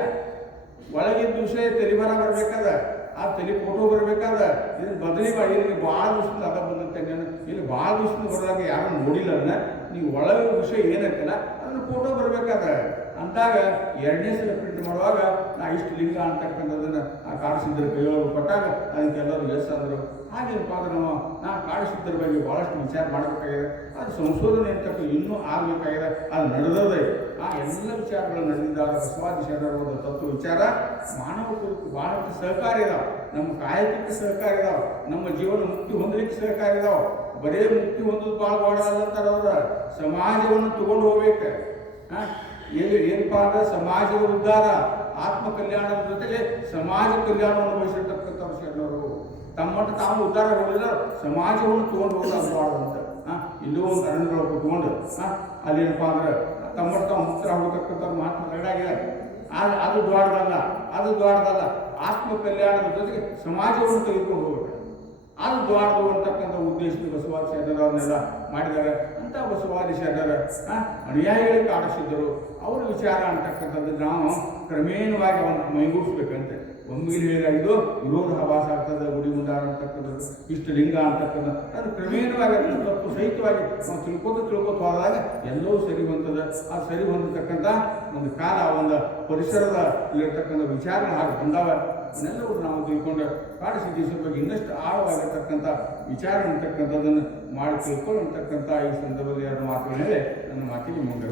ಒಳಗಿದ್ದ ವಿಷಯ ತಲೆ ಬರ ಬರ್ಬೇಕಾದ ಆ ತಲೆ ಫೋಟೋ ಬರ್ಬೇಕಾದ ಇದನ್ನ ಬದಲಿ ಮಾಡಿ ಇಲ್ಲಿ ಭಾಳ ದಿವಸದಿಂದ ಅದ ಬಂದಂತೆ ಇಲ್ಲಿ ಭಾಳ ದಿವಸದಿಂದ ಬರೋದಾಗ ಯಾರು ನೋಡಿಲ್ಲ ಅದನ್ನ ನೀವು ಒಳಗೆ ವಿಷಯ ಏನೈತಲ್ಲ ಅದನ್ನ ಫೋಟೋ ಬರ್ಬೇಕಾದ ಅಂತಾಗ 2ನೇ ಸಲ ಪ್ರಿಂಟ್ ಮಾಡುವಾಗ ನಾ ಇಷ್ಟು ಲಿಂಗ ಅಂತಕ್ಕಂಥದ್ದನ್ನ ಆ ಕಾಡಸಿದ್ದರ ಕೈಯೊಳಗೆ ಕೊಟ್ಟಾಗ ಅದಕ್ಕೆಲ್ಲರೂ ಎಸ್ ಅಂದರು. ಹಾಗೇನಪ್ಪ ಅಂದ್ರೆ ನಾ ಕಾಡಸಿದ್ದರ ಬಗ್ಗೆ ಭಾಳಷ್ಟು ವಿಚಾರ ಮಾಡಬೇಕಾಗಿದೆ. ಅದು ಸಂಶೋಧನೆ ಅಂತಕ್ಕ ಇನ್ನೂ ಆಗಬೇಕಾಗಿದೆ. ಅದು ನಡೆದದೆ ಆ ಎಲ್ಲ ವಿಚಾರಗಳು ನಡೆದಿದ್ದಾಗ ಬಸವಾದಿ ಶರಣರ ತತ್ವ ವಿಚಾರ ಮಾನವ ಕುರಿತು ಭಾಳಷ್ಟು ಸಹಕಾರಿ ಇದಾವೆ. ನಮ್ಮ ಕಾಯಕಕ್ಕೆ ಸಹಕಾರಿ ಇದಾವೆ. ನಮ್ಮ ಜೀವನ ಮುಕ್ತಿ ಹೊಂದಲಿಕ್ಕೆ ಸಹಕಾರಿ ಇದಾವೆ. ಬರೇ ಮುಕ್ತಿ ಹೊಂದೋದು ಭಾಳ ಬಾಳದಂತಾರೆ ಅವ್ರ ಸಮಾಜವನ್ನು ತಗೊಂಡು ಹೋಗ್ಬೇಕು. ಏನಪ್ಪ ಅಂದ್ರೆ ಸಮಾಜದ ಉದ್ಧಾರ ಆತ್ಮ ಕಲ್ಯಾಣದ ಜೊತೆಗೆ ಸಮಾಜ ಕಲ್ಯಾಣವನ್ನು ಬಯಸಿರ್ತಕ್ಕಂಥವ್ರು ಶರಣರು. ತಮ್ಮಟ್ಟು ತಾವು ಉದ್ಧಾರ ಹೋಗಿಲ್ಲ ಸಮಾಜವನ್ನು ತಗೊಂಡು ಹೋಗೋದಂತ ಇಲ್ಲೂ ಒಂದು ಅರಣ್ಯಗಳು ಕುತ್ಕೊಂಡು ಅಲ್ಲೇನಪ್ಪ ಅಂದ್ರೆ ತಮ್ಮಟ್ಟು ತಾವು ಮುಕ್ತರ ಹೋಗತಕ್ಕಂಥವ್ರು ಮಹಾತ್ಮ ರೆಡಾಗಿದ್ದಾರೆ. ಅದು ದ್ವಾರದಲ್ಲ ಆತ್ಮ ಕಲ್ಯಾಣದ ಜೊತೆಗೆ ಸಮಾಜವನ್ನು ತೆಗೆದುಕೊಂಡು ಹೋಗ್ಬೇಕು. ಅದು ದ್ವಾರದು ಅಂತಕ್ಕಂಥ ಉದ್ದೇಶದ ಬಸವಾದಿ ಶರಣರವನ್ನೆಲ್ಲ ಮಾಡಿದ್ದಾರೆ ಅಂತ ಬಸವಾದಿ ಶರಣರ ಅನುಯಾಯಿಗಳಿಗೆ ಕಾಡಿಸಿದ್ದರು. ಅವರ ವಿಚಾರ ಅಂತಕ್ಕಂಥದ್ದು ನಾವು ಕ್ರಮೇಣವಾಗಿ ಅವನ್ನ ಮೈಗೂಡಿಸ್ಬೇಕಂತೆ. ಒಮ್ಮಿಗೆ ಹೇಳಿದಾಗಿದ್ದು ವಿರೋಧಾಭಾಸ ಆಗ್ತದೆ ಗುಡಿ ಮುಂದಾರ ಅಂತಕ್ಕಂಥದ್ದು ಇಷ್ಟು ಲಿಂಗ ಅಂತಕ್ಕಂಥ ಅದು ಕ್ರಮೇಣವಾಗಿ ಅದನ್ನು ತಪ್ಪು ಸಹಿತವಾಗಿ ನಾವು ತಿಳ್ಕೊತ ಹೋದಾಗ ಎಲ್ಲವೂ ಸರಿ ಹೊಂದದ. ಆ ಸರಿ ಹೊಂದತಕ್ಕಂಥ ಒಂದು ಕಾಲ ಒಂದು ಪರಿಸರದ ಇಲ್ಲಿರ್ತಕ್ಕಂಥ ವಿಚಾರಗಳು ಹಾಗೆ ಬಂದಾವ. ಅವನ್ನೆಲ್ಲವೂ ನಾವು ತಿಳ್ಕೊಂಡು ಕಾಡಸಿದ್ದೇಶ್ವರ ಬಗ್ಗೆ ಇನ್ನಷ್ಟು ಆಳವಾಗಿರ್ತಕ್ಕಂಥ ವಿಚಾರ ಅಂತಕ್ಕಂಥದ್ದನ್ನು ಮಾಡಿ ತಿಳ್ಕೊಳ್ಳತಕ್ಕಂಥ ಈ ಸಂದರ್ಭದಲ್ಲಿ 2 ಮಾತುಗಳು ಹೇಳಿ ನನ್ನ ಮಾತಿಗೆ ಮುಂದೆ